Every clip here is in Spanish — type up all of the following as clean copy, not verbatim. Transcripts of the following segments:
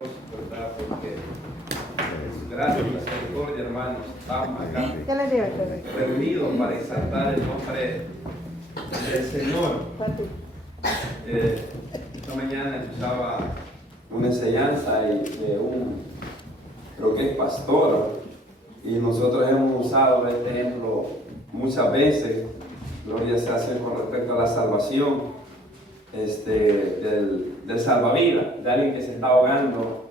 ¿verdad? Porque en su gracia y misericordia, hermanos, estamos acá reunidos para exaltar el nombre del Señor. Esta mañana escuchaba una enseñanza de creo que es pastor, y nosotros hemos usado este ejemplo muchas veces. Gloria se hace con respecto a la salvación del salvavidas, de alguien que se está ahogando,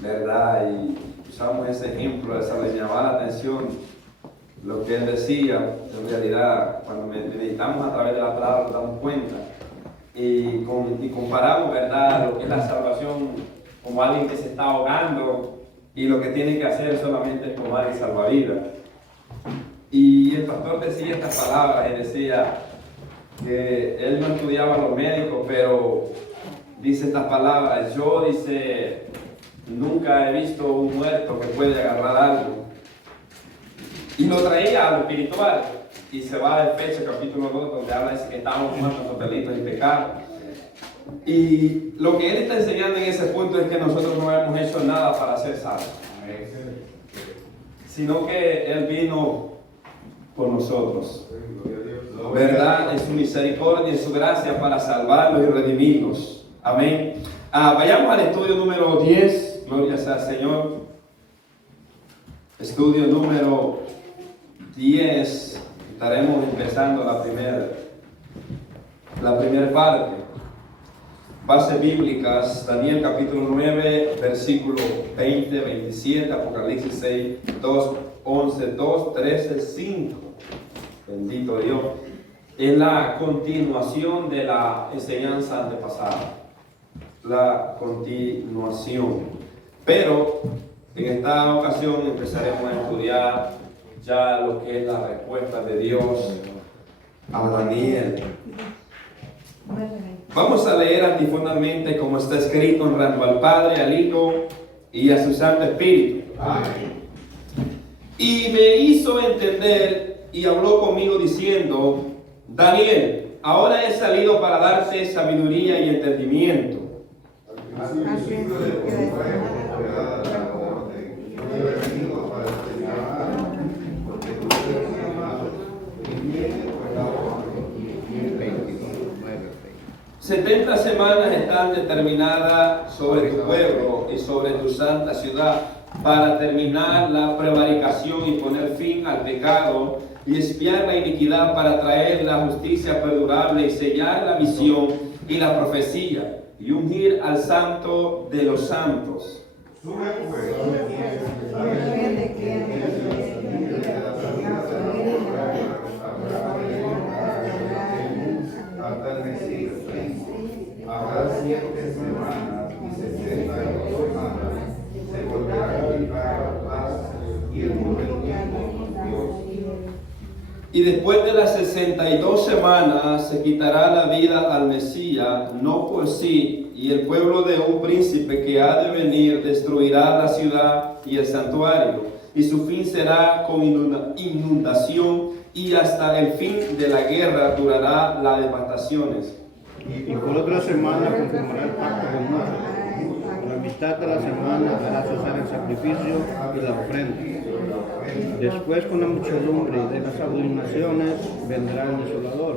¿verdad? Y usamos ese ejemplo, esa me llamaba la atención lo que él decía. En realidad, cuando meditamos a través de la palabra, nos damos cuenta y comparamos, ¿verdad?, lo que es la salvación como alguien que se está ahogando, y lo que tiene que hacer solamente es tomar el salvavidas. Y el pastor decía estas palabras, y decía que él no estudiaba los médicos, pero dice estas palabras: yo, dice, nunca he visto un muerto que puede agarrar algo. Y lo traía a lo espiritual, y se va a Efesios capítulo 2, donde habla de que estábamos muertos en los delitos y pecados. Y lo que él está enseñando en ese punto es que nosotros no hemos hecho nada para ser salvos, sino que él vino por nosotros, ¿verdad? En su misericordia, en su gracia, para salvarlos y redimirlos. Amén. Vayamos al estudio número 10. Gloria sea al Señor. Estudio número 10. Estaremos empezando la primera parte. Bases bíblicas: Daniel capítulo 9, versículo 20, 27, Apocalipsis 6, 2, 11, 2, 13, 5. Bendito Dios. Es la continuación de la enseñanza antepasada. La continuación. Pero en esta ocasión empezaremos a estudiar ya lo que es la respuesta de Dios a Daniel. Vamos a leer antifondamente como está escrito, honrando al Padre, al Hijo y a su Santo Espíritu. Amén. Y me hizo entender y habló conmigo diciendo: Daniel, ahora he salido para darte sabiduría y entendimiento. «70 semanas están determinadas sobre tu pueblo y sobre tu santa ciudad, para terminar la prevaricación y poner fin al pecado y expiar la iniquidad, para traer la justicia perdurable y sellar la visión y la profecía, y ungir al santo de los santos». Habrá 7 semanas y 62 semanas, se volverá a aplicar la paz y el movimiento con Dios. Y después de las 62 semanas se quitará la vida al Mesías, no por sí, y el pueblo de un príncipe que ha de venir destruirá la ciudad y el santuario, y su fin será con inundación, y hasta el fin de la guerra durará las devastaciones. Y por otra semana confirmará el pacto con muchos. Por la mitad de la semana hará cesar el sacrificio y la ofrenda. Después, con la muchedumbre de las abominaciones, vendrá el desolador,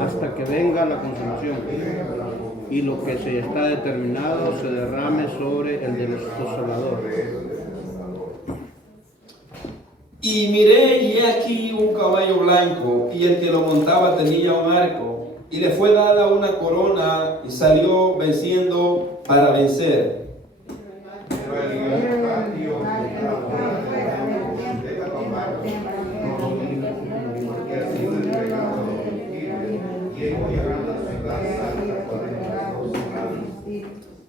hasta que venga la consumación. Y lo que se está determinado se derrame sobre el desolador. Y miré, y he aquí un caballo blanco, y el que lo montaba tenía un arco, y le fue dada una corona, y salió venciendo para vencer.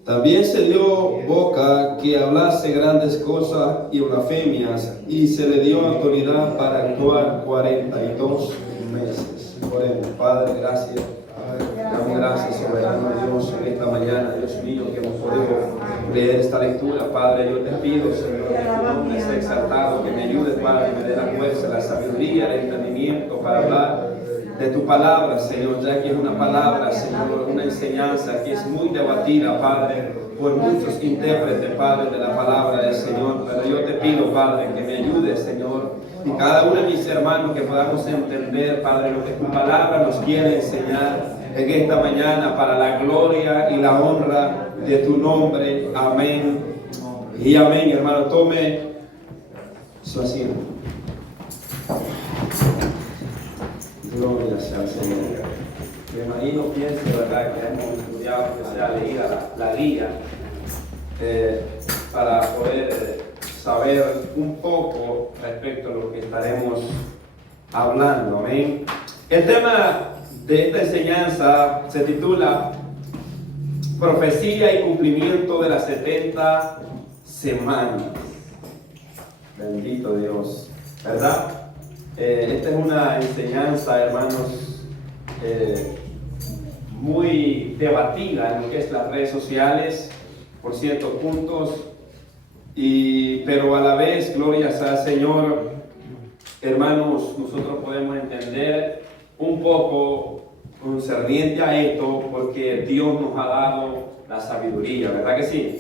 También se dio boca que hablase grandes cosas y blasfemias, y se le dio autoridad para actuar 42 meses. Oremos. Padre, gracias. Damos gracias, soberano Dios, en esta mañana, Dios mío, que hemos podido leer esta lectura. Padre, yo te pido, Señor, que tu nombre sea exaltado, que me ayudes, Padre, me dé la fuerza, la sabiduría, el entendimiento para hablar de tu palabra, Señor, ya que es una palabra, Señor, una enseñanza que es muy debatida, Padre. por muchos intérpretes, Padre, de la palabra del Señor. Pero yo te pido, Padre, que me ayudes, Señor, y cada uno de mis hermanos que podamos entender, Padre, lo que tu palabra nos quiere enseñar en esta mañana para la gloria y la honra de tu nombre. Amén y amén. Hermano, tome su asiento. Gloria sea al Señor. Me imagino, pienso, ¿verdad?, que hemos estudiado, que sea leída la guía para poder saber un poco respecto a lo que estaremos hablando. Amén. El tema de esta enseñanza se titula Profecía y cumplimiento de las 70 semanas. Bendito Dios, ¿verdad? Esta es una enseñanza, hermanos, muy debatida en lo que es las redes sociales por ciertos puntos, pero a la vez, gloria sea al Señor, hermanos, nosotros podemos entender un poco concerniente a esto porque Dios nos ha dado la sabiduría, ¿verdad que sí?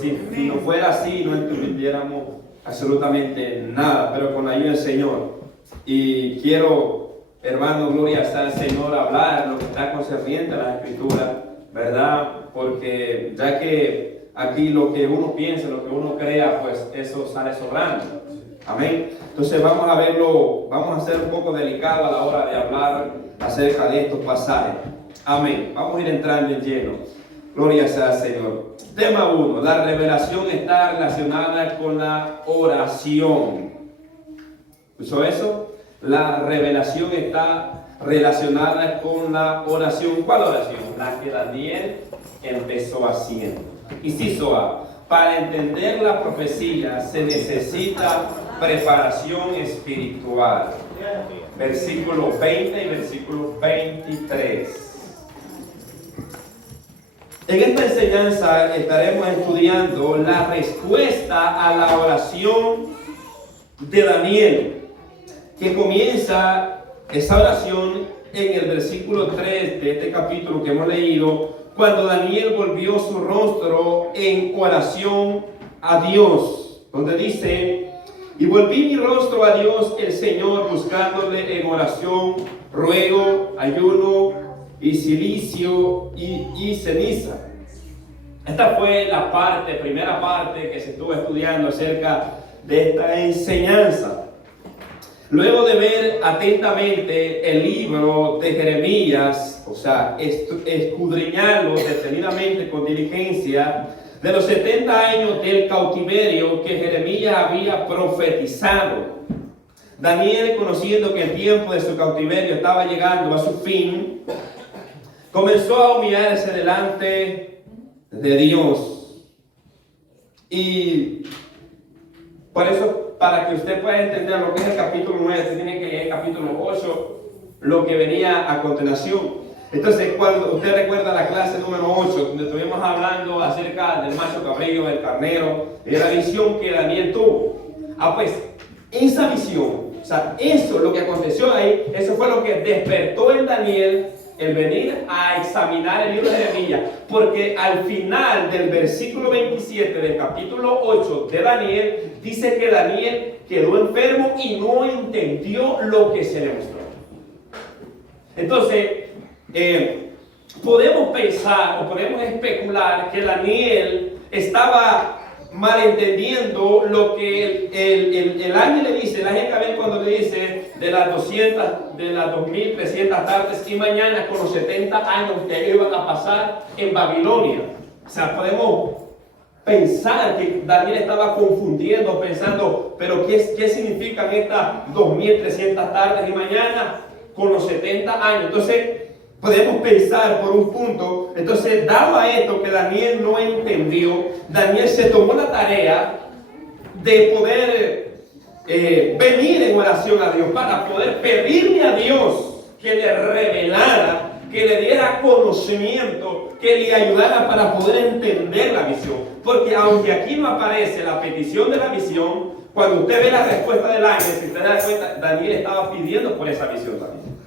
Si no fuera así, no entendiéramos absolutamente nada, pero con la ayuda del Señor. Y quiero, hermano, gloria sea al Señor, hablar lo que está concerniente a la Escritura, ¿verdad? Porque ya que aquí lo que uno piensa, lo que uno crea, pues eso sale sobrando. Amén. Entonces vamos a verlo, vamos a ser un poco delicado a la hora de hablar acerca de estos pasajes. Amén. Vamos a ir entrando en lleno. Gloria sea al Señor. Tema 1. La revelación está relacionada con la oración. ¿Escuchó eso? La revelación está relacionada con la oración. ¿Cuál oración? La que Daniel empezó haciendo. Inciso A. Para entender la profecía se necesita preparación espiritual. Versículo 20 y versículo 23. En esta enseñanza estaremos estudiando la respuesta a la oración de Daniel, que comienza esa oración en el versículo 3 de este capítulo que hemos leído, cuando Daniel volvió su rostro en oración a Dios, donde dice: y volví mi rostro a Dios el Señor, buscándole en oración, ruego, ayuno y silicio y ceniza. Esta fue la primera parte que se estuvo estudiando acerca de esta enseñanza. Luego de ver atentamente el libro de Jeremías, o sea, escudriñarlo detenidamente con diligencia, de los 70 años del cautiverio que Jeremías había profetizado, Daniel, conociendo que el tiempo de su cautiverio estaba llegando a su fin, comenzó a humillarse delante de Dios. Y por eso, para que usted pueda entender lo que es el capítulo 9, usted tiene que leer el capítulo 8, lo que venía a continuación. Entonces, cuando usted recuerda la clase número 8, donde estuvimos hablando acerca del macho cabrío, del carnero, y de la visión que Daniel tuvo. Pues, esa visión, o sea, eso, lo que aconteció ahí, eso fue lo que despertó en Daniel el venir a examinar el libro de Jeremías, porque al final del versículo 27 del capítulo 8 de Daniel, dice que Daniel quedó enfermo y no entendió lo que se le mostró. Entonces, podemos pensar o podemos especular que Daniel estaba malentendiendo lo que el ángel le dice, el ángel Gabriel, cuando le dice de las 2300 tardes y mañanas con los 70 años que iban a pasar en Babilonia. O sea, podemos pensar que Daniel estaba confundiendo, pensando, pero ¿qué significan estas 2300 tardes y mañanas con los 70 años? Entonces, podemos pensar por un punto. Entonces, dado a esto que Daniel no entendió, Daniel se tomó la tarea de poder venir en oración a Dios, para poder pedirle a Dios que le revelara, que le diera conocimiento, que le ayudara para poder entender la visión. Porque aunque aquí no aparece la petición de la visión, cuando usted ve la respuesta del ángel, si usted da cuenta, Daniel estaba pidiendo por esa visión también.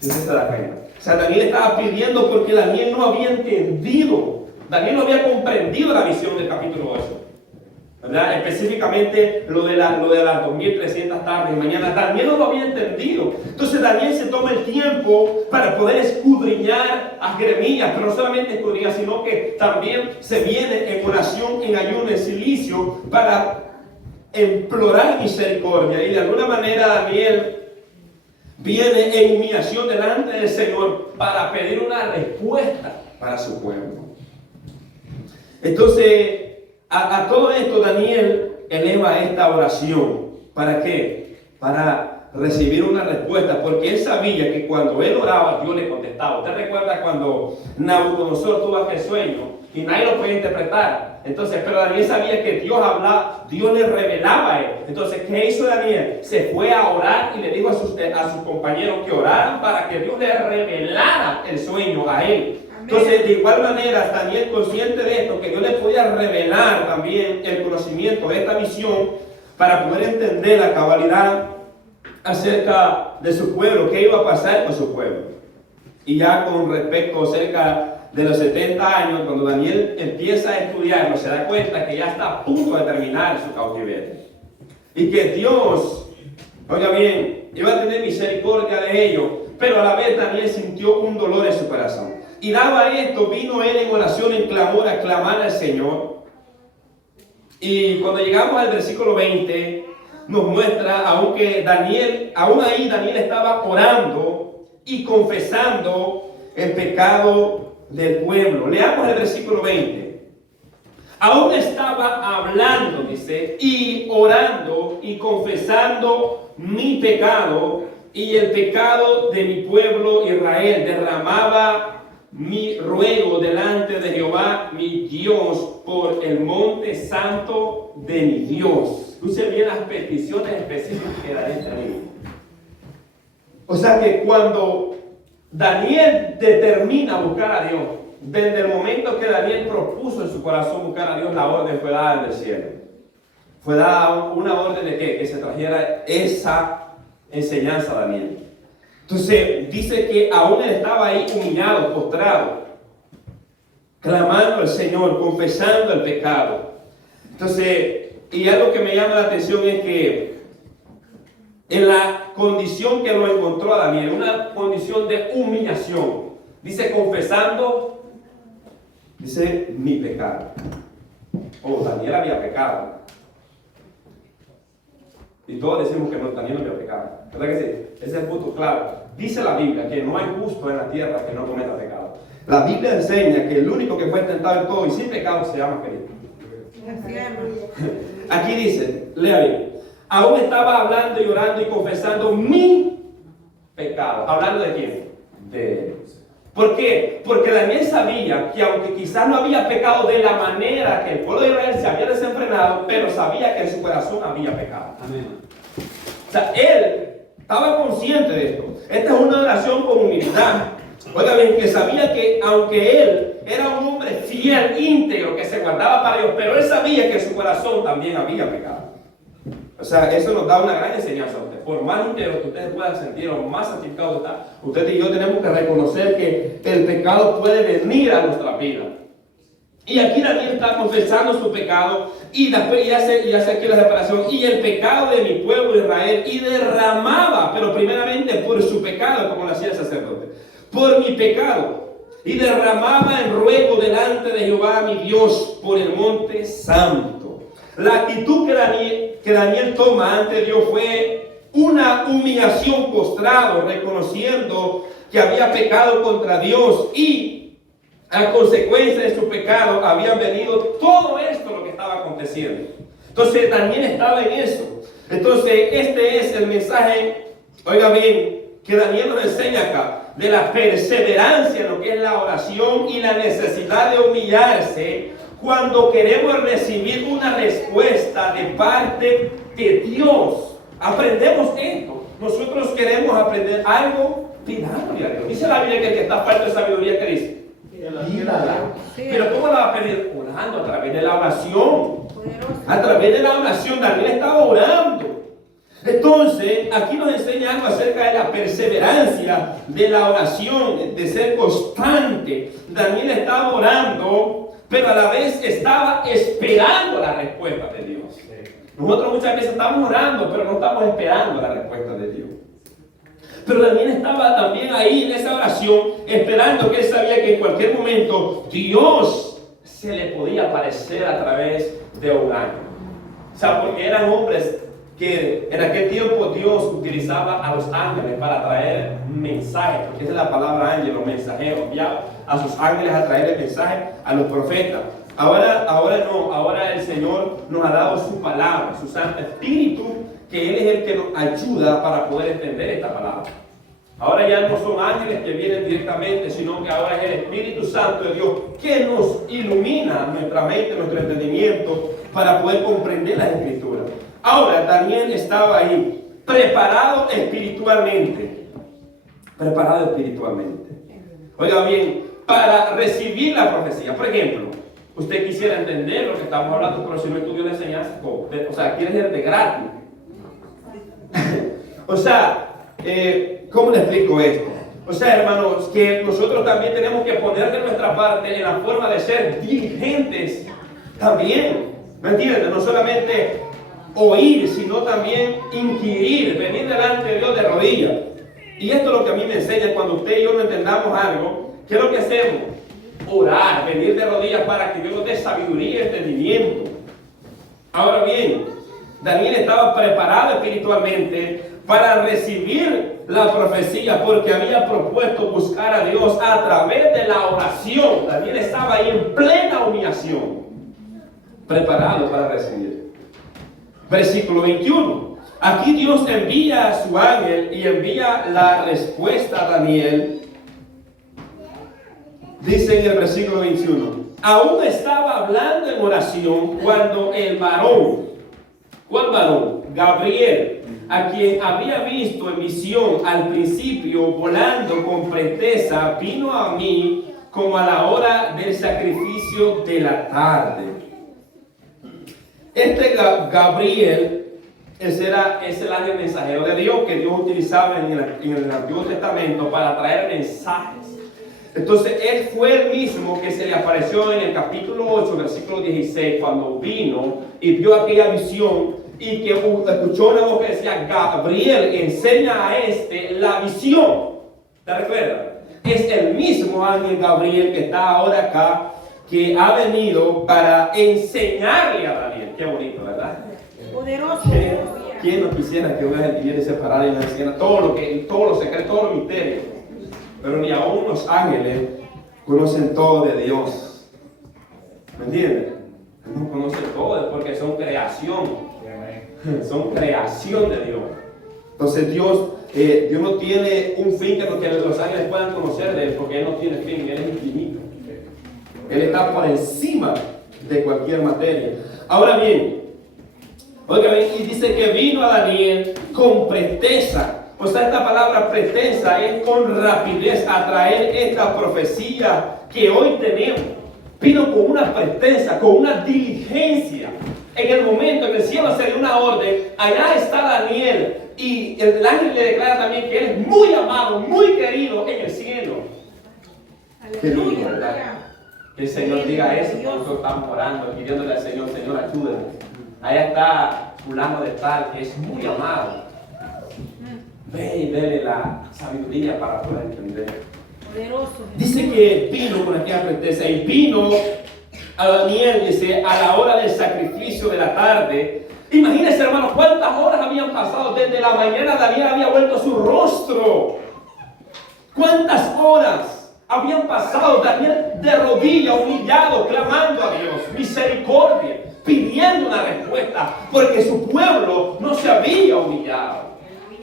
¿Usted se da cuenta? O sea, Daniel estaba pidiendo porque Daniel no había entendido Daniel no había comprendido la visión del capítulo 8. ¿Verdad? Específicamente lo de las 2300 tardes y mañanas. Daniel no lo había entendido. Entonces Daniel se toma el tiempo para poder escudriñar a Jeremías, pero no solamente escudriñar, sino que también se viene en oración, en ayuno, en silicio, para implorar misericordia. Y de alguna manera Daniel viene en humillación delante del Señor para pedir una respuesta para su pueblo. Entonces, a todo esto Daniel eleva esta oración. ¿Para qué? Para recibir una respuesta, porque él sabía que cuando él oraba, Dios le contestaba. ¿Usted recuerda cuando Nabucodonosor tuvo aquel sueño y nadie lo podía interpretar? Entonces, pero Daniel sabía que Dios hablaba, Dios le revelaba a él. Entonces, ¿qué hizo Daniel? Se fue a orar y le dijo a sus compañeros que oraran para que Dios le revelara el sueño a él. Entonces, de igual manera, Daniel, consciente de esto, que Dios le podía revelar también el conocimiento de esta visión para poder entender la cabalidad acerca de su pueblo, qué iba a pasar con su pueblo. Y ya con respecto cerca de los 70 años, cuando Daniel empieza a estudiarlo, se da cuenta que ya está a punto de terminar su cautiverio. Y que Dios, oiga bien, iba a tener misericordia de ellos, pero a la vez Daniel sintió un dolor en su corazón. Y dado a esto, vino él en oración, en clamor, a clamar al Señor. Y cuando llegamos al versículo 20, nos muestra, aún ahí Daniel estaba orando y confesando el pecado del pueblo. Leamos el versículo 20. Aún estaba hablando, dice, y orando y confesando mi pecado y el pecado de mi pueblo Israel. Derramaba mi ruego delante de Jehová, mi Dios, por el monte santo de mi Dios. Escuchen bien las peticiones específicas que Daniel tenía. O sea que cuando Daniel determina buscar a Dios, desde el momento que Daniel propuso en su corazón buscar a Dios, la orden fue dada del cielo. Fue dada una orden de que se trajera esa enseñanza a Daniel. Entonces dice que aún él estaba ahí humillado, postrado, clamando al Señor, confesando el pecado. Entonces, y algo que me llama la atención es que en la condición que lo encontró a Daniel, una condición de humillación, dice confesando, dice mi pecado. Daniel había pecado. Y todos decimos que no, Daniel no había pecado. ¿Verdad que sí? Ese es el punto claro. Dice la Biblia que no hay justo en la tierra que no cometa pecado. La Biblia enseña que el único que fue tentado en todo y sin pecado se llama Cristo. Aquí dice, lea bien. Aún estaba hablando y orando y confesando mi pecado. ¿Hablando de quién? De él. ¿Por qué? Porque Daniel sabía que aunque quizás no había pecado de la manera que el pueblo de Israel se había desenfrenado, pero sabía que en su corazón había pecado. Amén. O sea, él estaba consciente de esto. Esta es una oración con humildad. Oiga bien, que sabía que aunque él era un hombre fiel, íntegro, que se guardaba para Dios, pero él sabía que en su corazón también había pecado. O sea, eso nos da una gran enseñanza a usted. Por más íntegro que ustedes puedan sentir o más santificados que está, usted y yo tenemos que reconocer que el pecado puede venir a nuestra vida. Y aquí Daniel está confesando su pecado y después ya hace aquí la separación y el pecado de mi pueblo Israel y derramaba, pero primeramente por su pecado, como lo hacía el sacerdote, por mi pecado, y derramaba en ruego delante de Jehová mi Dios por el monte santo. La actitud que Daniel toma ante Dios fue una humillación, postrado, reconociendo que había pecado contra Dios y a consecuencia de su pecado habían venido todo esto lo que estaba aconteciendo. Entonces Daniel estaba en eso. Entonces este es el mensaje, oiga bien, que Daniel nos enseña acá, de la perseverancia en lo que es la oración y la necesidad de humillarse cuando queremos recibir una respuesta de parte de Dios. Aprendemos esto. Nosotros queremos aprender algo, pidámosle a Dios. Dice la Biblia que el que está falto de sabiduría, ¿qué dice? Pero ¿cómo la va a pedir? Orando, a través de la oración. A través de la oración, Daniel estaba orando. Entonces, aquí nos enseña algo acerca de la perseverancia, de la oración, de ser constante. Daniel estaba orando pero a la vez estaba esperando la respuesta de Dios. Nosotros muchas veces estamos orando, pero no estamos esperando la respuesta de Dios. Pero Daniel estaba también ahí en esa oración, esperando, que él sabía que en cualquier momento Dios se le podía aparecer a través de un ángel. O sea, porque eran hombres que en aquel tiempo Dios utilizaba a los ángeles para traer mensajes, porque esa es la palabra ángel, los mensajeros, enviaba a sus ángeles a traer el mensaje a los profetas. Ahora no, ahora el Señor nos ha dado su palabra, su Santo Espíritu, que Él es el que nos ayuda para poder entender esta palabra. Ahora ya no son ángeles que vienen directamente, sino que ahora es el Espíritu Santo de Dios que nos ilumina nuestra mente, nuestro entendimiento, para poder comprender las Escrituras. Ahora Daniel estaba ahí, preparado espiritualmente. Preparado espiritualmente. Oiga bien, para recibir la profecía. Por ejemplo, usted quisiera entender lo que estamos hablando, pero si no estudió la enseñanza, o sea, quiere ser de gratis. O sea, ¿cómo le explico esto? O sea, hermanos, que nosotros también tenemos que poner de nuestra parte en la forma de ser diligentes también. ¿Me entienden? No solamente oír, sino también inquirir, venir delante de Dios de rodillas. Y esto es lo que a mí me enseña cuando usted y yo no entendamos algo. ¿Qué es lo que hacemos? Orar, venir de rodillas para que Dios nos dé sabiduría y entendimiento. Ahora bien, Daniel estaba preparado espiritualmente para recibir la profecía, porque había propuesto buscar a Dios a través de la oración. Daniel estaba ahí en plena humillación, preparado para recibir. Versículo 21. Aquí Dios envía a su ángel y envía la respuesta a Daniel. Dice en el versículo 21, aún estaba hablando en oración cuando el varón, ¿cuál varón? Gabriel, a quien había visto en visión al principio volando con presteza, vino a mí como a la hora del sacrificio de la tarde. Este Gabriel es el ángel mensajero de Dios que Dios utilizaba en el Antiguo Testamento para traer mensajes. Entonces él fue el mismo que se le apareció en el capítulo 8, versículo 16, cuando vino y vio aquella visión y que escuchó una voz que decía, Gabriel, enseña a la visión. ¿Te recuerdas? Es el mismo ángel Gabriel que está ahora acá, que ha venido para enseñarle a Daniel. Qué bonito, ¿verdad? Poderoso. ¿Quién no quisiera que un ángel viene separado y nos enseñara todos los secretos, todos los misterios? Pero ni aún los ángeles conocen todo de Dios. ¿Me entienden? No conocen todo porque son creación. Son creación de Dios. Entonces Dios no tiene un fin que los ángeles puedan conocer de Él, porque Él no tiene fin, Él es infinito. Él está por encima de cualquier materia. Ahora bien, oiga bien, y dice que vino a Daniel con presteza. O sea, esta palabra presteza es con rapidez a traer esta profecía que hoy tenemos. Vino con una presteza, con una diligencia. En el momento en el cielo se dio una orden, allá está Daniel, y el ángel le declara también que él es muy amado, muy querido en el cielo. Qué lindo, ¿verdad? Que el Señor diga eso cuando nosotros estamos orando, pidiéndole al Señor, Señor, ayúdame. Allá está fulano de tal, que es muy amado. Ve y dele la sabiduría para poder entender. Poderoso. Dice que vino con aquella presteza y vino a Daniel, dice, a la hora del sacrificio de la tarde. Imagínense, hermanos, cuántas horas habían pasado. Desde la mañana Daniel había vuelto su rostro. ¿Cuántas horas habían pasado? Daniel de rodillas, humillado, clamando a Dios misericordia, pidiendo una respuesta, porque su pueblo no se había humillado.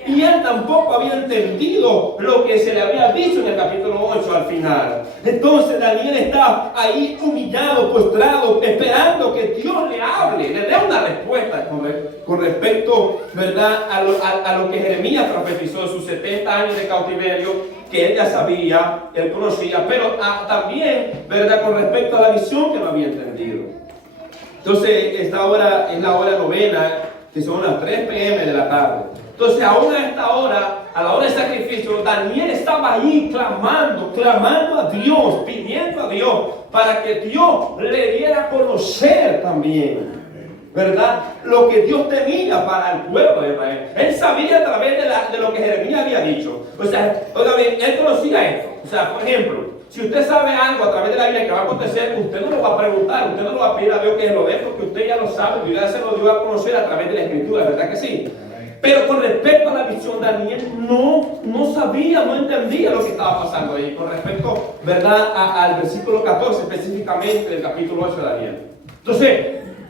Y él tampoco había entendido lo que se le había dicho en el capítulo 8 al final. Entonces Daniel está ahí humillado, postrado, esperando que Dios le hable, le dé una respuesta con respecto, ¿verdad?, a lo que Jeremías profetizó en sus 70 años de cautiverio, que él ya sabía, él conocía, pero también, ¿verdad?, con respecto a la visión que no había entendido. Entonces esta hora es la hora novena, que son las 3 p.m. de la tarde. Entonces, aún a esta hora, a la hora del sacrificio, Daniel estaba ahí clamando a Dios, pidiendo a Dios, para que Dios le diera a conocer también, ¿verdad?, lo que Dios tenía para el pueblo de Israel. Él sabía a través de lo que Jeremías había dicho. O sea, oiga bien, él conocía esto. O sea, por ejemplo, si usted sabe algo a través de la Biblia que va a acontecer, usted no lo va a preguntar, usted no lo va a pedir a Dios que lo dé, porque usted ya lo sabe, Dios ya se lo dio a conocer a través de la Escritura, ¿verdad que sí? Pero con respecto a la visión, Daniel no sabía, no entendía lo que estaba pasando ahí, con respecto, ¿verdad?, al versículo 14 específicamente del capítulo 8 de Daniel. Entonces,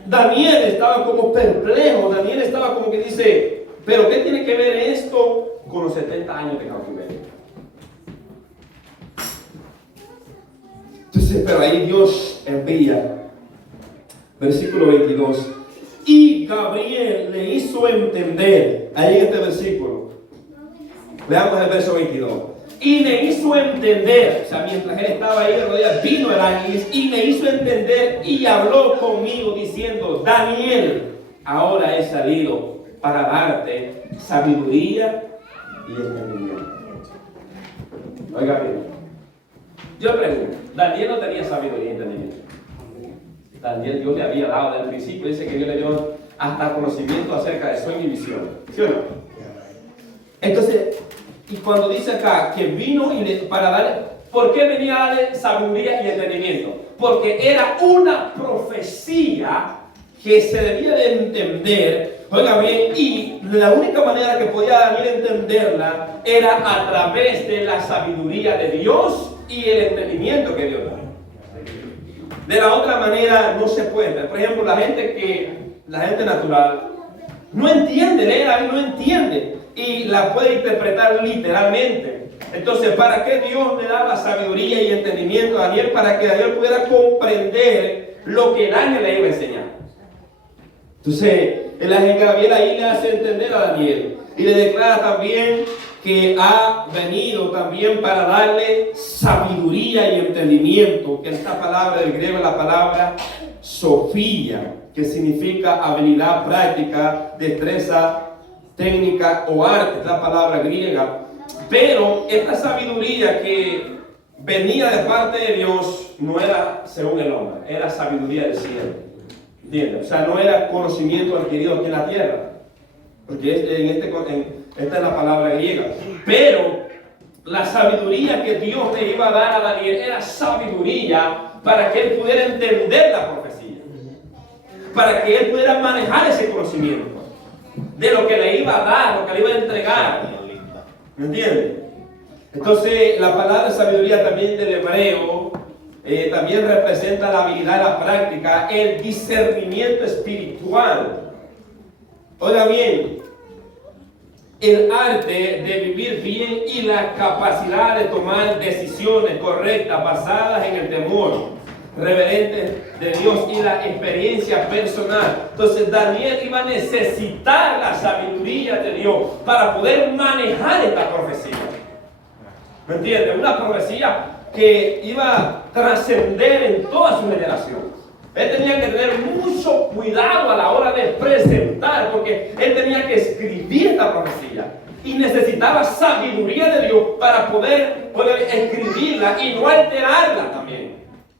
Daniel estaba como perplejo, Daniel estaba como que dice, pero ¿qué tiene que ver esto con los 70 años de cautiverio? Entonces, pero ahí Dios envía, versículo 22, y Gabriel le hizo entender, ahí en este versículo, veamos el verso 22, y le hizo entender, o sea, mientras él estaba ahí rodeado, vino el ángel y me hizo entender y habló conmigo diciendo, Daniel, ahora he salido para darte sabiduría y entendimiento. Oiga bien, yo pregunto, Daniel no tenía sabiduría y entendimiento. Daniel, Dios le había dado desde el principio, dice que Dios le dio hasta conocimiento acerca de sueño y visión, ¿sí o no? Entonces, y cuando dice acá que vino para darle, ¿por qué venía a darle sabiduría y entendimiento? Porque era una profecía que se debía de entender, oiga bien, y la única manera que podía Daniel entenderla era a través de la sabiduría de Dios y el entendimiento que Dios da. De la otra manera no se puede. Por ejemplo, la gente natural no entiende, lee la Biblia, no entiende y la puede interpretar literalmente. Entonces, ¿para qué Dios le daba sabiduría y entendimiento a Daniel? Para que Daniel pudiera comprender lo que el ángel le iba a enseñar. Entonces, el ángel Gabriel ahí le hace entender a Daniel y le declara también que ha venido también para darle sabiduría y entendimiento, que esta palabra del griego es la palabra sofía, que significa habilidad práctica, destreza, técnica o arte, es la palabra griega. Pero esta sabiduría que venía de parte de Dios no era según el hombre, era sabiduría del cielo. ¿Entiendes? O sea, no era conocimiento adquirido aquí en la tierra, porque esta es la palabra griega. Pero la sabiduría que Dios le iba a dar a Daniel era sabiduría para que él pudiera entender la profecía, para que él pudiera manejar ese conocimiento de lo que le iba a dar, lo que le iba a entregar. ¿Me entiendes? Entonces, la palabra sabiduría también del hebreo también representa la habilidad, la práctica, el discernimiento espiritual. Oiga bien, el arte de vivir bien y la capacidad de tomar decisiones correctas basadas en el temor reverente de Dios y la experiencia personal. Entonces Daniel iba a necesitar la sabiduría de Dios para poder manejar esta profecía. ¿Me entiendes? Una profecía que iba a trascender en toda su generación. Él tenía que tener mucho cuidado a la hora de presentar, porque él tenía que escribir esta profecía y necesitaba sabiduría de Dios para poder escribirla y no alterarla también.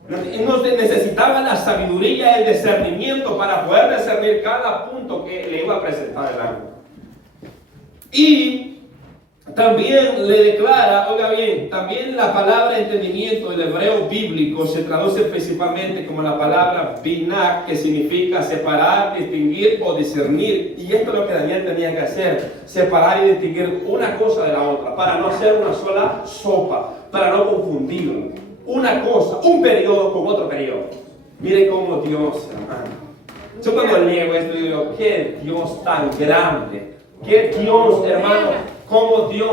Necesitaba la sabiduría y el discernimiento para poder discernir cada punto que le iba a presentar el ángel. Y también le declara, oiga bien, también la palabra entendimiento del hebreo bíblico se traduce principalmente como la palabra binah, que significa separar, distinguir o discernir. Y esto es lo que Daniel tenía que hacer, separar y distinguir una cosa de la otra, para no hacer una sola sopa, para no confundir una cosa, un periodo con otro periodo. Mire cómo Dios, hermano. Yo cuando leo esto digo, qué Dios tan grande, qué Dios, hermano, cómo Dios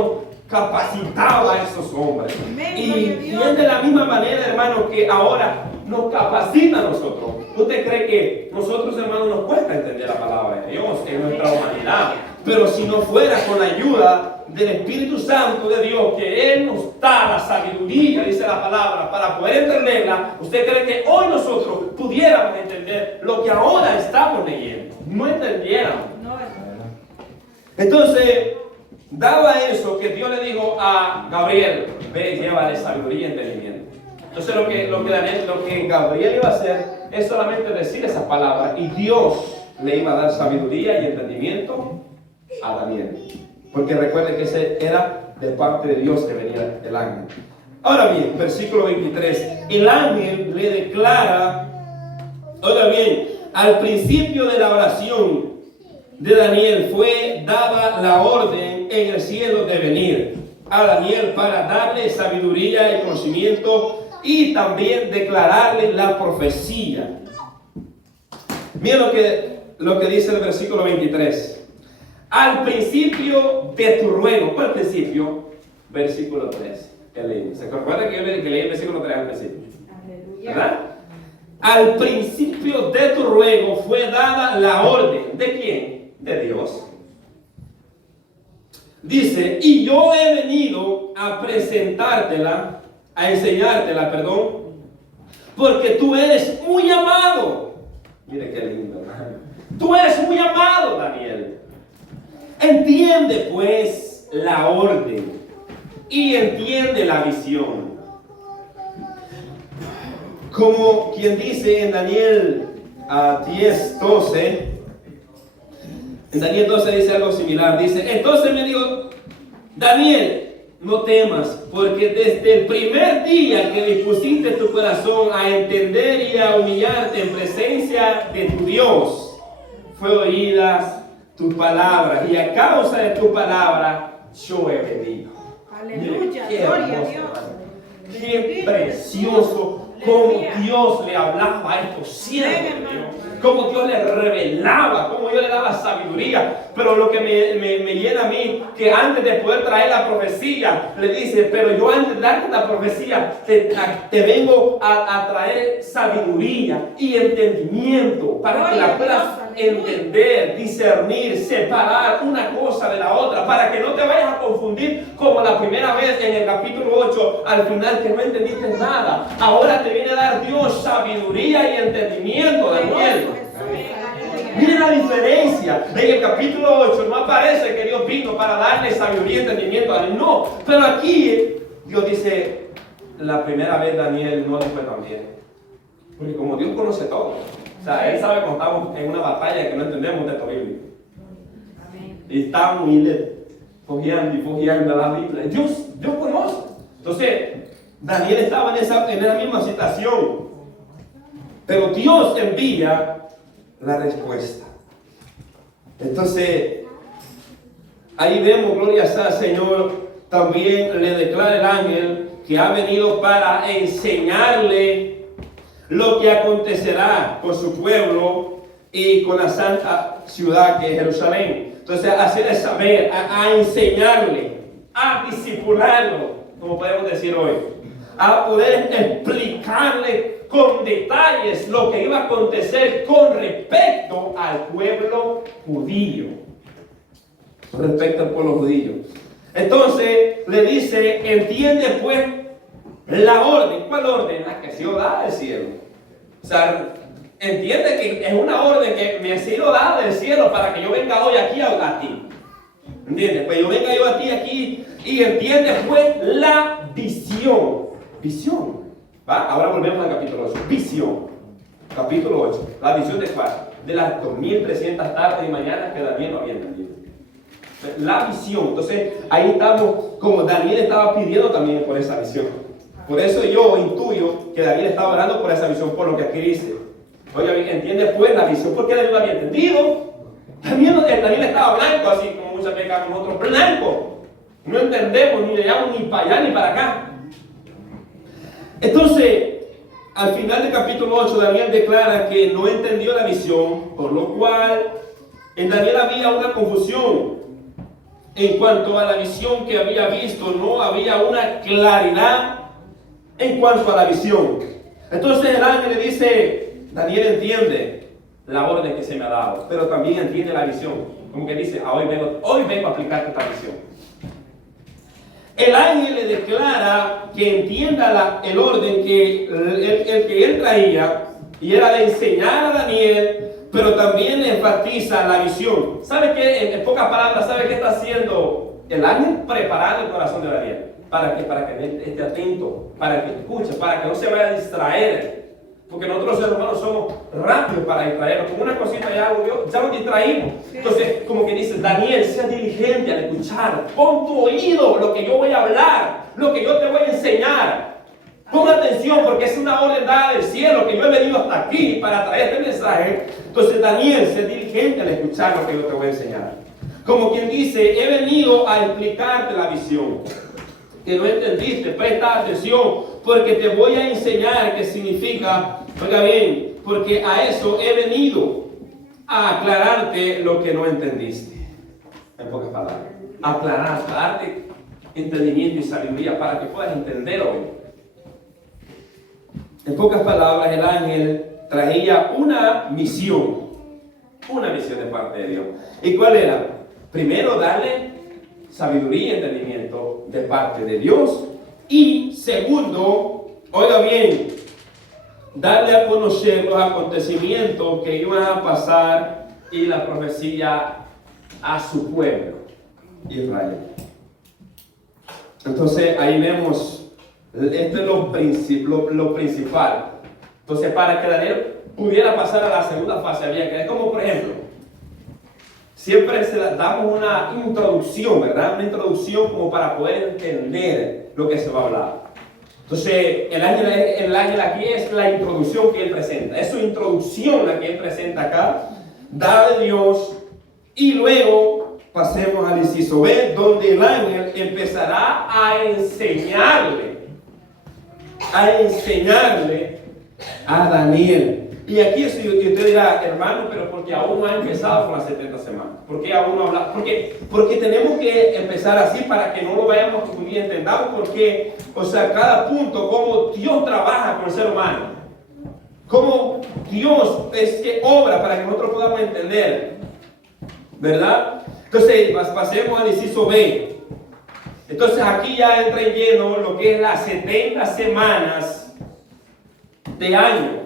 capacitaba a esos hombres. Y es de la misma manera, hermano, que ahora nos capacita a nosotros. ¿Usted cree que nosotros, hermanos, nos cuesta entender la palabra de Dios en nuestra humanidad? Pero si no fuera con la ayuda del Espíritu Santo de Dios, que Él nos da la sabiduría, dice la palabra, para poder entenderla, ¿usted cree que hoy nosotros pudiéramos entender lo que ahora estamos leyendo? No entendiéramos. Entonces, daba eso que Dios le dijo a Gabriel, ve, llévale sabiduría y entendimiento. Entonces lo que Gabriel iba a hacer es solamente decir esas palabras y Dios le iba a dar sabiduría y entendimiento a Daniel. Porque recuerden que ese era de parte de Dios que venía el ángel. Ahora bien, versículo 23, el ángel le declara, oiga bien, al principio de la oración de Daniel fue dada la orden en el cielo de venir a Daniel para darle sabiduría y conocimiento y también declararle la profecía. Miren lo que dice el versículo 23. Al principio de tu ruego. ¿Cuál principio? Versículo 3. Que leí. ¿Se acuerdan que yo leí el versículo 3 al principio? ¿Verdad? Al principio de tu ruego fue dada la orden. ¿De quién? De Dios. Dice, y yo he venido a presentártela, a enseñártela, porque tú eres muy amado. Mire qué lindo, ¿verdad? Tú eres muy amado, Daniel. Entiende pues la orden y entiende la visión. Como quien dice en Daniel 10:12, en Daniel 12 dice algo similar. Dice, entonces me dijo, Daniel, no temas, porque desde el primer día que dispusiste tu corazón a entender y a humillarte en presencia de tu Dios, fue oídas tus palabras, y a causa de tu palabra yo he venido. Aleluya, Qué gloria a hermoso, Dios. qué precioso como Dios le hablaba a estos siervos de Dios, como Dios le revelaba, como Dios le daba sabiduría. Pero lo que me llena a mí, que antes de poder traer la profecía, le dice, pero yo antes de darte la profecía, te vengo a traer sabiduría y entendimiento, para que la puedas entender, discernir, separar una cosa de la otra, para que no te vayas a confundir como la primera vez en el capítulo 8, al final, que no entendiste nada. Ahora te viene a dar Dios sabiduría y entendimiento, Daniel. Miren la diferencia. En el capítulo 8 no aparece que Dios vino para darle sabiduría y entendimiento a él. No, pero aquí Dios dice, la primera vez Daniel no le fue tan bien. Porque como Dios conoce todo, o sea, Él sabe cuando estamos en una batalla que no entendemos de esta Biblia. Y estamos fogueando la Biblia. Dios conoce. Entonces, Daniel estaba en esa misma situación. Pero Dios envía la respuesta. Entonces, ahí vemos, gloria al Señor, también le declara el ángel que ha venido para enseñarle lo que acontecerá con su pueblo y con la santa ciudad que es Jerusalén. Entonces, hacerle saber, a enseñarle, a disipularlo, como podemos decir hoy, a poder explicarle con detalles lo que iba a acontecer con respecto al pueblo judío. Respecto al pueblo judío. Entonces le dice, entiende pues la orden. ¿Cuál orden? La que ha sido dada del cielo. O sea, entiende que es una orden que me ha sido dada del cielo para que yo venga hoy aquí a ti. ¿Entiendes? Pues yo venga yo a ti aquí y entiende pues la visión. Visión. ¿Va? Ahora volvemos al capítulo 8. Visión. Capítulo 8. La visión de cuál? De las 2300 tardes y mañanas que Daniel no había entendido. La visión. Entonces, ahí estamos, como Daniel estaba pidiendo también por esa visión. Por eso yo intuyo que Daniel estaba orando por esa visión, por lo que aquí dice. Oye, entiende pues la visión, porque Daniel no había entendido. Daniel estaba blanco, así como muchas veces nosotros, blanco. No entendemos, ni le llamamos ni para allá ni para acá. Entonces, al final del capítulo 8, Daniel declara que no entendió la visión, por lo cual en Daniel había una confusión en cuanto a la visión que había visto. No había una claridad en cuanto a la visión. Entonces el ángel le dice, Daniel entiende la orden que se me ha dado, pero también entiende la visión. Como que dice, hoy vengo a aplicarte esta visión. El ángel le declara que entienda el orden que él traía, y era de enseñar a Daniel, pero también enfatiza la visión. ¿Sabe qué? En pocas palabras, ¿sabe qué está haciendo el ángel preparando el corazón de Daniel. Para que él esté atento, para que escuche, para que no se vaya a distraer. Porque nosotros los seres humanos somos rápidos para distraernos. Con una cosita ya algo, ya nos distraímos. Entonces, como que dice, Daniel, sea diligente al escuchar. Pon tu oído lo que yo voy a hablar, lo que yo te voy a enseñar. Pon atención porque es una orden dada del cielo que yo he venido hasta aquí para traer este mensaje. Entonces, Daniel, sea diligente al escuchar lo que yo te voy a enseñar. Como quien dice, he venido a explicarte la visión que no entendiste, presta atención, porque te voy a enseñar qué significa, oiga bien, porque a eso he venido, a aclararte lo que no entendiste. En pocas palabras, aclararte, darte entendimiento y sabiduría para que puedas entender hoy. En pocas palabras, el ángel traía una misión de parte de Dios. ¿Y cuál era? Primero, darle sabiduría y entendimiento de parte de Dios. Y segundo, oiga bien, darle a conocer los acontecimientos que iban a pasar y la profecía a su pueblo, Israel. Entonces ahí vemos, esto es lo principal. Entonces para que Daniel pudiera pasar a la segunda fase había que, como por ejemplo, siempre damos una introducción, ¿verdad? Una introducción como para poder entender lo que se va a hablar. Entonces, el ángel aquí es la introducción que él presenta. Es su introducción la que él presenta acá, dada de Dios. Y luego pasemos al inciso B, donde el ángel empezará a enseñarle a Daniel. Y aquí usted dirá, hermano, pero porque aún no ha empezado con las 70 semanas. ¿Por qué aún no habla? Porque tenemos que empezar así para que no lo vayamos a confundir. Entendamos porque, o sea, cada punto, cómo Dios trabaja con el ser humano. Cómo Dios es que obra para que nosotros podamos entender. ¿Verdad? Entonces, pasemos al inciso B. Entonces, aquí ya entra en lleno lo que es las 70 semanas de año.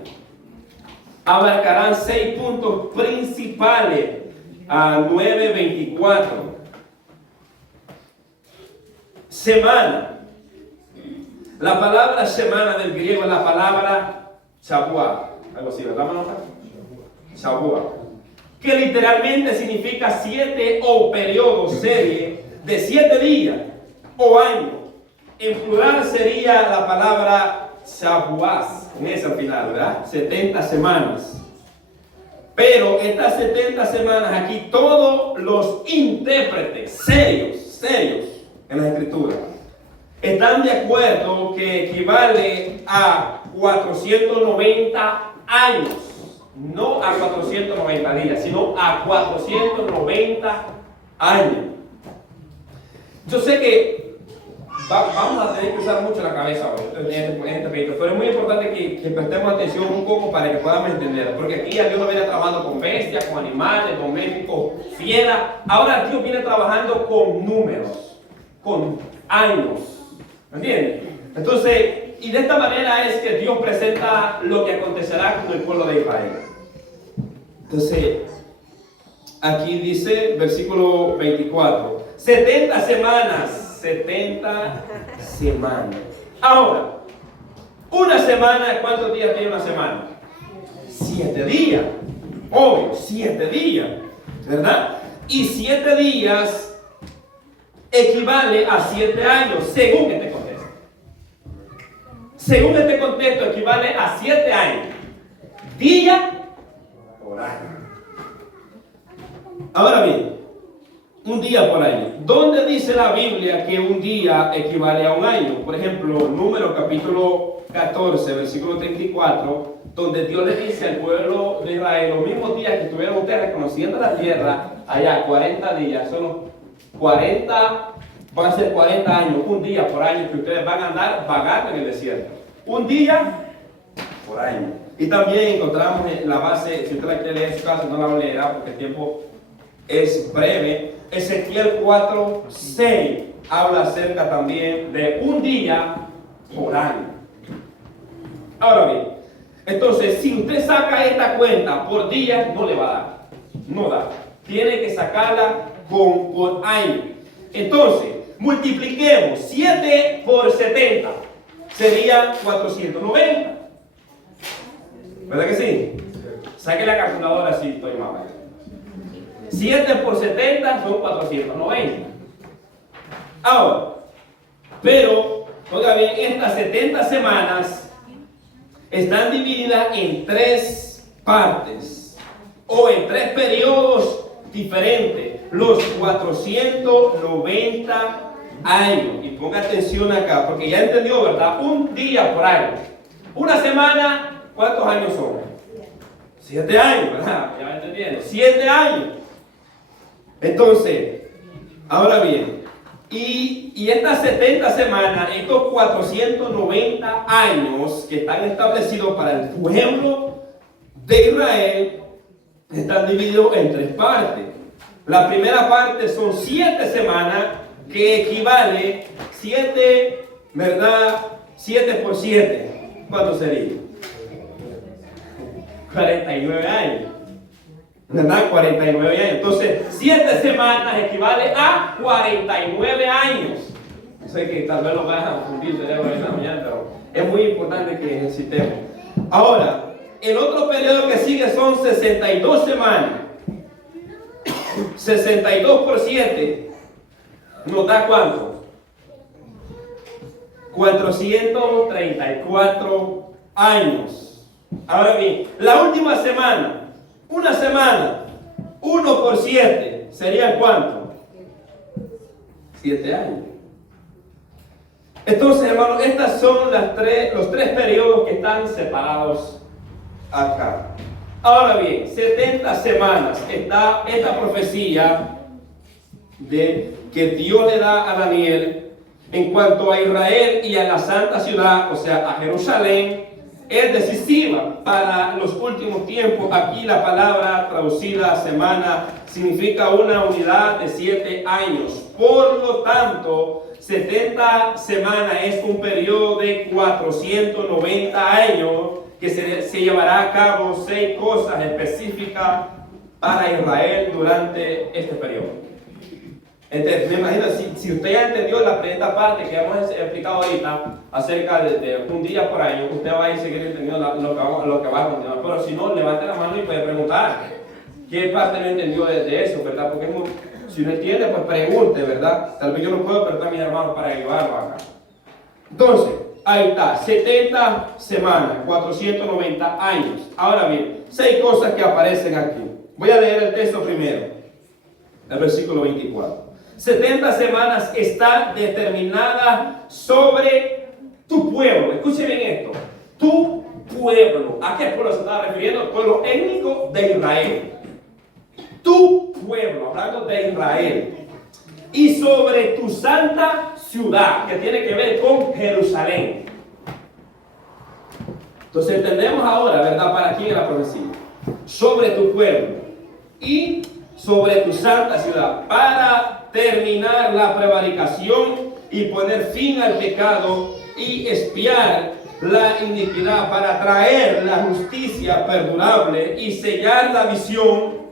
Abarcarán 6 puntos principales a 9:24. Semana. La palabra semana del griego es la palabra Shavuot. Algo así, ¿verdad, Manota? Shavuot. Que literalmente significa 7 o periodo, serie de 7 días o año. En plural sería la palabra Shavuot, en ese final, ¿verdad? 70 semanas. Pero estas 70 semanas aquí, todos los intérpretes serios en la escritura, están de acuerdo que equivale a 490 años. No a 490 días, sino a 490 años. Yo sé que vamos a tener que usar mucho la cabeza hoy, en este periodo, pero es muy importante que prestemos atención un poco para que podamos entender, porque aquí ya Dios no viene trabajando con bestias, con animales, domésticos, fieras. Ahora Dios viene trabajando con números, con años, ¿me entiendes? Entonces, y de esta manera es que Dios presenta lo que acontecerá con el pueblo de Israel. Entonces, aquí dice, versículo 24, 70 semanas. 70 semanas. Ahora, una semana, ¿cuántos días tiene una semana? 7 días. Obvio, 7 días. ¿Verdad? Y 7 días equivale a 7 años, según este contexto. Según este contexto, equivale a 7 años. Día por año. Ahora bien, un día por año. ¿Dónde dice la Biblia que un día equivale a un año? Por ejemplo, Números capítulo 14, versículo 34, donde Dios le dice al pueblo de Israel, los mismos días que estuvieron ustedes reconociendo la tierra, allá 40 días, son 40, van a ser 40 años, un día por año que ustedes van a andar vagando en el desierto. Un día por año. Y también encontramos en la base, si usted la quiere leer en su casa, no la leerá porque el tiempo es breve. Ezequiel 4:6 habla acerca también de un día por año. Ahora bien, entonces si usted saca esta cuenta por día, no le va a dar. No da. Tiene que sacarla por año. Entonces, multipliquemos 7 por 70. Sería 490. ¿Verdad que sí? Saque la calculadora si estoy mal. 7 por 70 son 490. Ahora, pero, oiga bien, estas 70 semanas están divididas en 3 partes o en 3 periodos diferentes, los 490 años. Y ponga atención acá, porque ya entendió, ¿verdad? Un día por año. Una semana, ¿cuántos años son? 7 años, ¿verdad? Ya va entendiendo. 7 años. Entonces, ahora bien, y estas 70 semanas, estos 490 años que están establecidos para el pueblo de Israel, están divididos en 3 partes. La primera parte son 7 semanas, que equivale 7, ¿verdad? 7 por 7. ¿Cuánto sería? 49 años. ¿Verdad? 49 años. Entonces, 7 semanas equivale a 49 años. Sé que tal vez lo van a confundir cerebro en la mañana, pero es muy importante que ejercitemos. Ahora, el otro periodo que sigue son 62 semanas. 62 por 7 nos da ¿cuánto? 434 años. Ahora bien, la última semana, una semana, 1 por 7, ¿serían cuánto? 7 años. Entonces, hermanos, estas son los 3 periodos que están separados acá. Ahora bien, 70 semanas está esta profecía de que Dios le da a Daniel en cuanto a Israel y a la santa ciudad, o sea, a Jerusalén, es decisiva para los últimos tiempos. Aquí la palabra traducida semana significa una unidad de 7 años. Por lo tanto, 70 semanas es un periodo de 490 años que se llevará a cabo 6 cosas específicas para Israel durante este periodo. Entonces, me imagino, si usted ya entendió la primera parte que hemos explicado ahorita acerca de un día por año, usted va a ir seguir entendiendo lo que va a continuar. Pero si no, levante la mano y puede preguntar qué parte no entendió de eso, ¿verdad? Porque si no entiende, pues pregunte, ¿verdad? Tal vez yo no puedo, pero está mi hermano para ayudarlo acá. Entonces, ahí está, 70 semanas, 490 años. Ahora bien, 6 cosas que aparecen aquí. Voy a leer el texto primero, el versículo 24. 70 semanas está determinada sobre tu pueblo. Escuche bien esto. Tu pueblo. ¿A qué pueblo se está refiriendo? El pueblo étnico de Israel. Tu pueblo, hablando de Israel. Y sobre tu santa ciudad, que tiene que ver con Jerusalén. Entonces entendemos ahora, ¿verdad? ¿Para quién es la profecía? Sobre tu pueblo y sobre tu santa ciudad, para terminar la prevaricación y poner fin al pecado y expiar la iniquidad, para traer la justicia perdurable y sellar la visión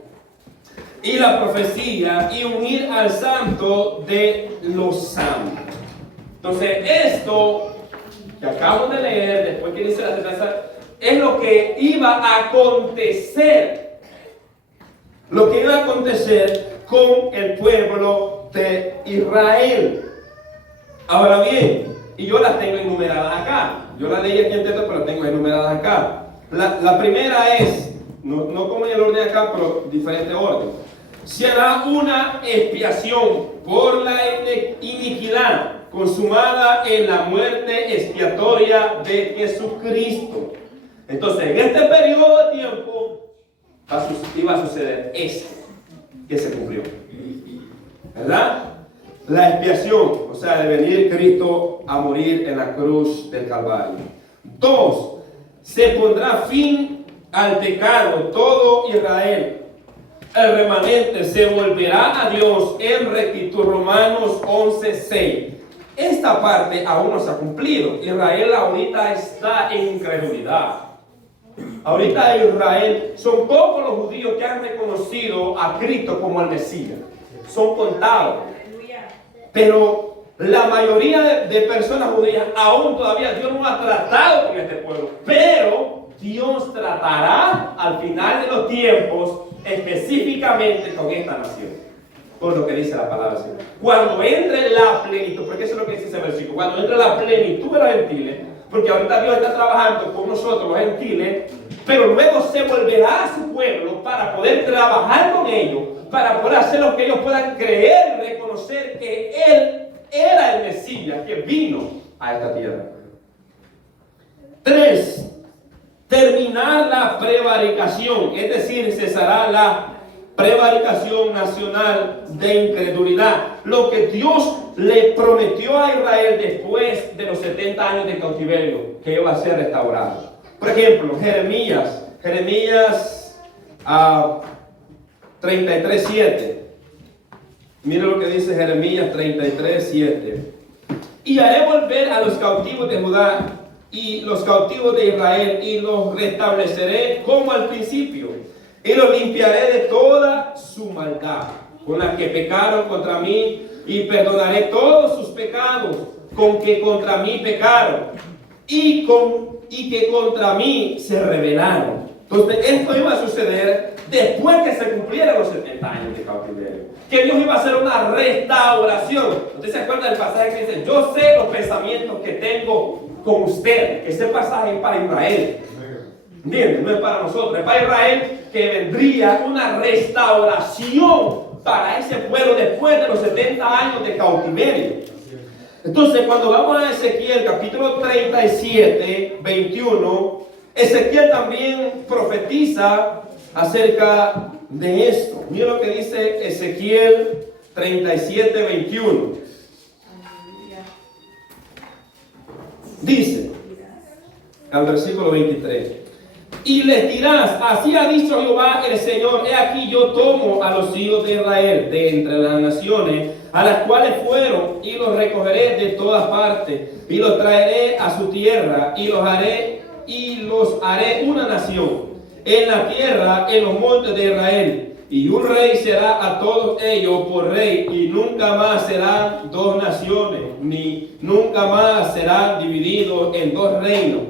y la profecía y unir al santo de los santos. Entonces esto que acabo de leer, después que dice la sentencia, es lo que iba a acontecer. Lo que iba a acontecer con el pueblo de Israel. Ahora bien, y yo las tengo enumeradas acá. Yo las leí aquí en texto, pero las tengo enumeradas acá. La primera es, no como en el orden acá, pero diferente orden. Será una expiación por la iniquidad consumada en la muerte expiatoria de Jesucristo. Entonces, en este periodo de tiempo iba a suceder esto que se cumplió, ¿verdad? La expiación, o sea, de venir Cristo a morir en la cruz del Calvario. 2, se pondrá fin al pecado todo Israel. El remanente se volverá a Dios en rectitud. Romanos 11:6. Esta parte aún no se ha cumplido. Israel ahorita está en incredulidad. Ahorita Israel, son pocos los judíos que han reconocido a Cristo como el Mesías. Son contados. Pero la mayoría de personas judías, aún todavía Dios no ha tratado con este pueblo. Pero Dios tratará al final de los tiempos específicamente con esta nación. Por lo que dice la palabra del Señor. Cuando entre la plenitud, porque eso es lo que dice ese versículo, cuando entre la plenitud de los gentiles, porque ahorita Dios está trabajando con nosotros los gentiles, pero luego se volverá a su pueblo para poder trabajar con ellos, para poder hacer lo que ellos puedan creer y reconocer que Él era el Mesías que vino a esta tierra. 3. Terminar la prevaricación, es decir, cesará la prevaricación nacional de incredulidad. Lo que Dios le prometió a Israel después de los 70 años de cautiverio, que iba a ser restaurado. Por ejemplo, Jeremías 33:7. Mira lo que dice Jeremías 33:7. Y haré volver a los cautivos de Judá y los cautivos de Israel, y los restableceré como al principio, y los limpiaré de toda su maldad con la que pecaron contra mí, y perdonaré todos sus pecados con que contra mí pecaron, y que contra mí se rebelaron. Entonces esto iba a suceder después que se cumplieran los 70 años de cautiverio, que Dios iba a hacer una restauración. ¿Usted se acuerda del pasaje que dice: yo sé los pensamientos que tengo con usted? Ese pasaje es para Israel, ¿entiendes? No es para nosotros, es para Israel, que vendría una restauración para ese pueblo después de los 70 años de cautiverio. Entonces, cuando vamos a Ezequiel capítulo 37, 21, Ezequiel también profetiza acerca de esto. Mira lo que dice Ezequiel 37, 21. Dice, al versículo 23: y les dirás: así ha dicho Jehová el Señor, he aquí yo tomo a los hijos de Israel de entre las naciones a las cuales fueron, y los recogeré de todas partes, y los traeré a su tierra, y los haré una nación en la tierra, en los montes de Israel, y un rey será a todos ellos por rey, y nunca más serán dos naciones, ni nunca más serán divididos en dos reinos,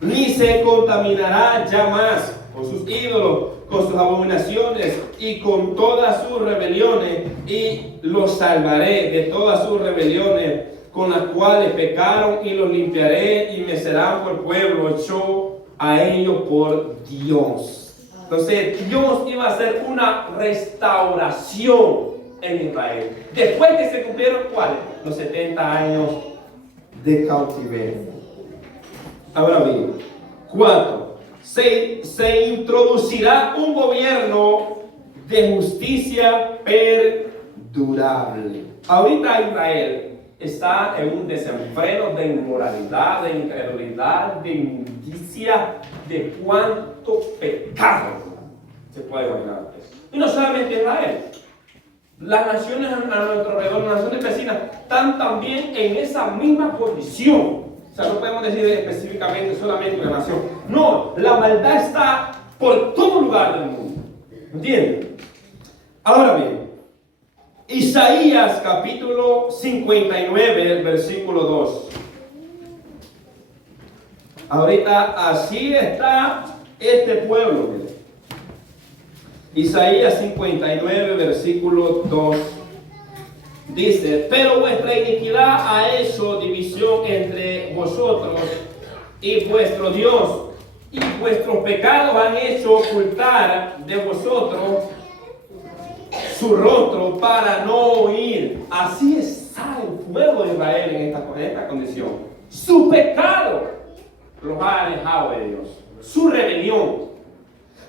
ni se contaminará ya más con sus ídolos, con sus abominaciones y con todas sus rebeliones, y los salvaré de todas sus rebeliones con las cuales pecaron, y los limpiaré, y me serán por pueblo, yo a ellos por Dios. Entonces Dios iba a hacer una restauración en Israel después que se cumplieron, ¿cuáles? Los 70 años de cautiverio. Ahora bien, 4. Se introducirá un gobierno de justicia perdurable. Ahorita Israel está en un desenfreno de inmoralidad, de incredulidad, de injusticia, de cuánto pecado se puede imaginar. Y no solamente Israel. Las naciones a nuestro alrededor, las naciones vecinas, están también en esa misma condición. O sea, no podemos decir específicamente solamente una nación. No, la maldad está por todo lugar del mundo. ¿Entienden? Ahora bien, Isaías capítulo 59, versículo 2. Ahorita así está este pueblo. Miren. Isaías 59, versículo 2. Dice: pero vuestra iniquidad ha hecho división entre vosotros y vuestro Dios, y vuestros pecados han hecho ocultar de vosotros su rostro para no oír. Así está el pueblo de Israel en esta condición. Su pecado los ha alejado de Dios, su rebelión.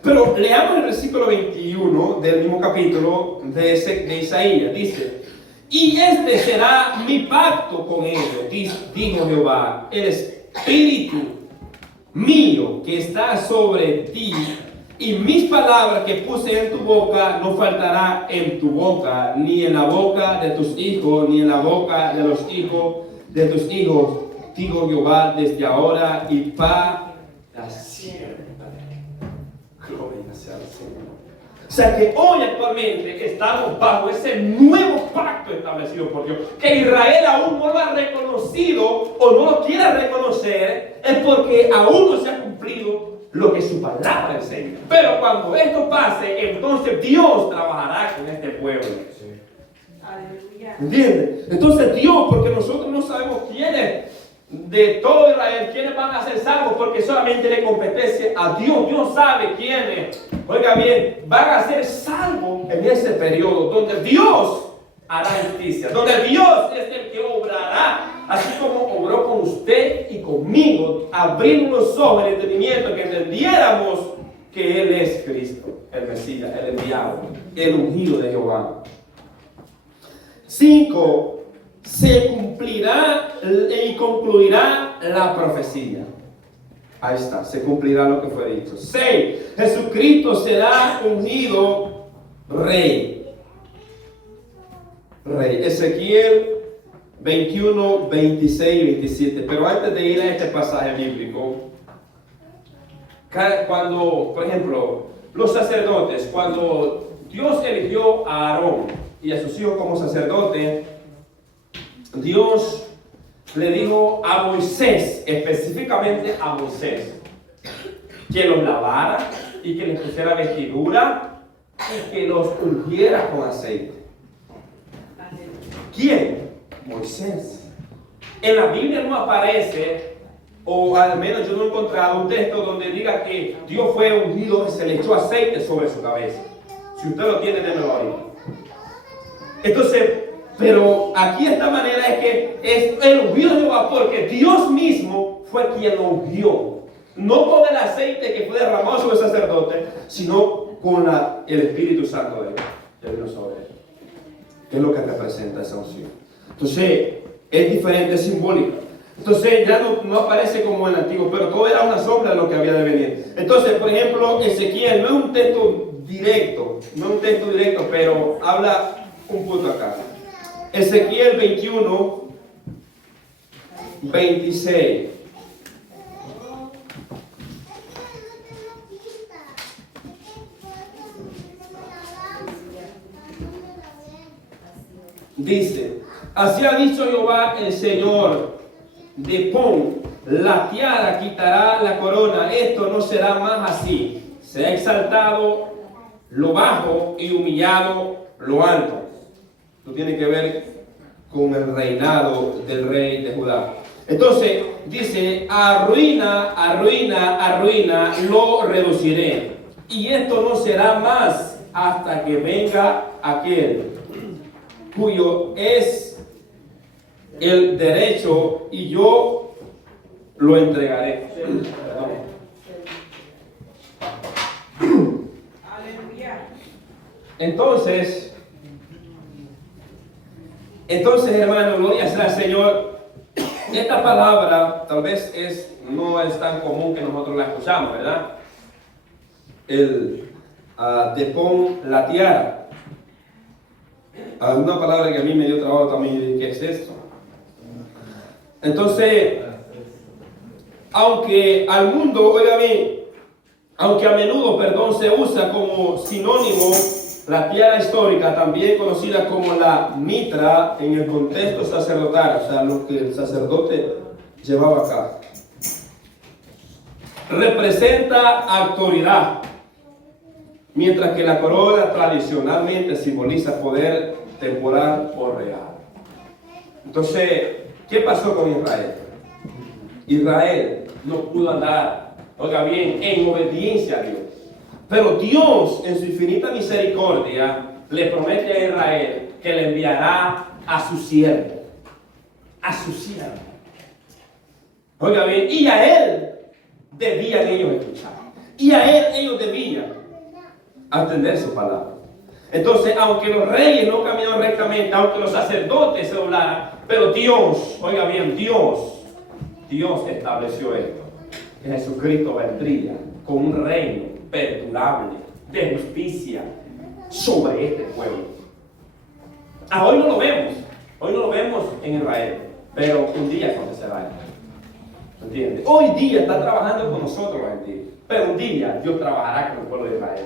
Pero leamos el versículo 21 del mismo capítulo de Isaías. Dice: y este será mi pacto con ellos, dijo Jehová, el espíritu mío que está sobre ti, y mis palabras que puse en tu boca no faltará en tu boca, ni en la boca de tus hijos, ni en la boca de los hijos de tus hijos, dijo Jehová, desde ahora y para siempre. Gloria sea al Señor. O sea que hoy actualmente estamos bajo ese nuevo pacto establecido por Dios. Que Israel aún no lo ha reconocido o no lo quiere reconocer, es porque aún no se ha cumplido lo que su palabra enseña. Pero cuando esto pase, entonces Dios trabajará con este pueblo. Aleluya. ¿Entiendes? Entonces Dios, porque nosotros no sabemos quiénes de todo Israel, quiénes van a ser salvos, porque solamente le compete a Dios. Dios sabe quiénes, oiga bien, van a ser salvos en ese periodo donde Dios hará justicia, donde Dios es el que obrará, así como obró con usted y conmigo, abriendo los ojos, el entendimiento, que entendiéramos que Él es Cristo, el Mesías, el enviado, el ungido de Jehová. 5. Se cumplirá y concluirá la profecía. Ahí está, se cumplirá lo que fue dicho. 6. Jesucristo será ungido rey. Rey. Ezequiel 21, 26 y 27. Pero antes de ir a este pasaje bíblico, cuando, por ejemplo, los sacerdotes, cuando Dios eligió a Aarón y a sus hijos como sacerdote, Dios le dijo a Moisés, específicamente a Moisés, que los lavara y que les pusiera vestidura y que los ungiera con aceite. ¿Quién? Moisés. En la Biblia no aparece, o al menos yo no he encontrado un texto donde diga que Dios fue ungido y se le echó aceite sobre su cabeza. Si usted lo tiene, démelo ahorita. Entonces, pero aquí esta manera es que es el ungido de Jehová, porque Dios mismo fue quien lo ungió. No con el aceite que fue derramado sobre el sacerdote, sino con el Espíritu Santo de Dios sobre él. ¿Qué es lo que representa esa unción? Entonces, es diferente, es simbólico. Entonces, ya no aparece como en el antiguo, pero todo era una sombra de lo que había de venir. Entonces, por ejemplo, Ezequiel no es un texto directo, pero habla un punto acá. Ezequiel 21, 26. Dice, así ha dicho Jehová el Señor, de Pon, la tiara quitará la corona, esto no será más así. Se ha exaltado lo bajo y humillado lo alto. Esto tiene que ver con el reinado del rey de Judá. Entonces, dice, arruina, lo reduciré. Y esto no será más hasta que venga aquel cuyo es el derecho y yo lo entregaré. Aleluya. Entonces, hermano, gloria sea al Señor. Esta palabra tal vez no es tan común que nosotros la escuchamos, ¿verdad? Te pon la tiara. Una palabra que a mí me dio trabajo también, ¿qué es esto? Entonces, aunque al mundo, oiga bien, aunque a menudo, se usa como sinónimo la tiara histórica, también conocida como la mitra en el contexto sacerdotal, o sea, lo que el sacerdote llevaba acá, representa autoridad, mientras que la corona tradicionalmente simboliza poder temporal o real. Entonces, ¿qué pasó con Israel? Israel no pudo andar, oiga bien, en obediencia a Dios. Pero Dios, en su infinita misericordia, le promete a Israel que le enviará a su siervo. A su siervo. Oiga bien, y a él debían ellos escuchar. Y a él ellos debían atender su palabra. Entonces, aunque los reyes no caminaron rectamente, aunque los sacerdotes se doblaran, pero Dios, oiga bien, Dios estableció esto. Que Jesucristo vendría con un reino perdurable de justicia sobre este pueblo. Hoy no lo vemos en Israel, pero un día acontecerá esto. ¿Entiendes? Hoy día está trabajando con nosotros los gentiles, pero un día Dios trabajará con el pueblo de Israel.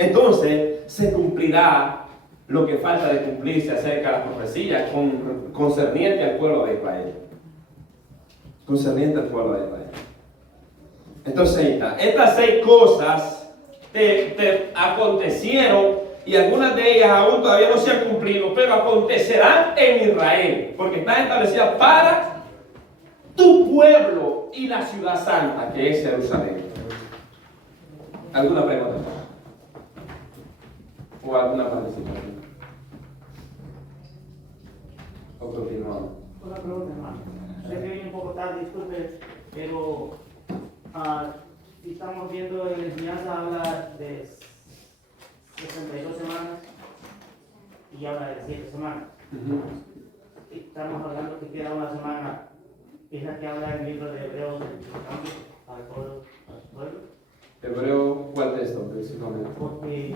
entonces se cumplirá lo que falta de cumplirse acerca de las profecías concerniente al pueblo de Israel. Concerniente al pueblo de Israel. Entonces, estas 6 cosas te acontecieron y algunas de ellas aún todavía no se han cumplido, pero acontecerán en Israel, porque están establecidas para tu pueblo y la ciudad santa, que es Jerusalén. ¿Alguna pregunta? ¿O alguna participación? ¿O continuamos? Una pregunta, hermano. Sé que viene un poco tarde, disculpe, pero si estamos viendo en la enseñanza, habla de 62 semanas y habla de 7 semanas. Estamos hablando que queda una semana, es la que habla en el libro de Hebreos, del cambio al pueblo. Hebreo, ¿cuál texto principalmente? Porque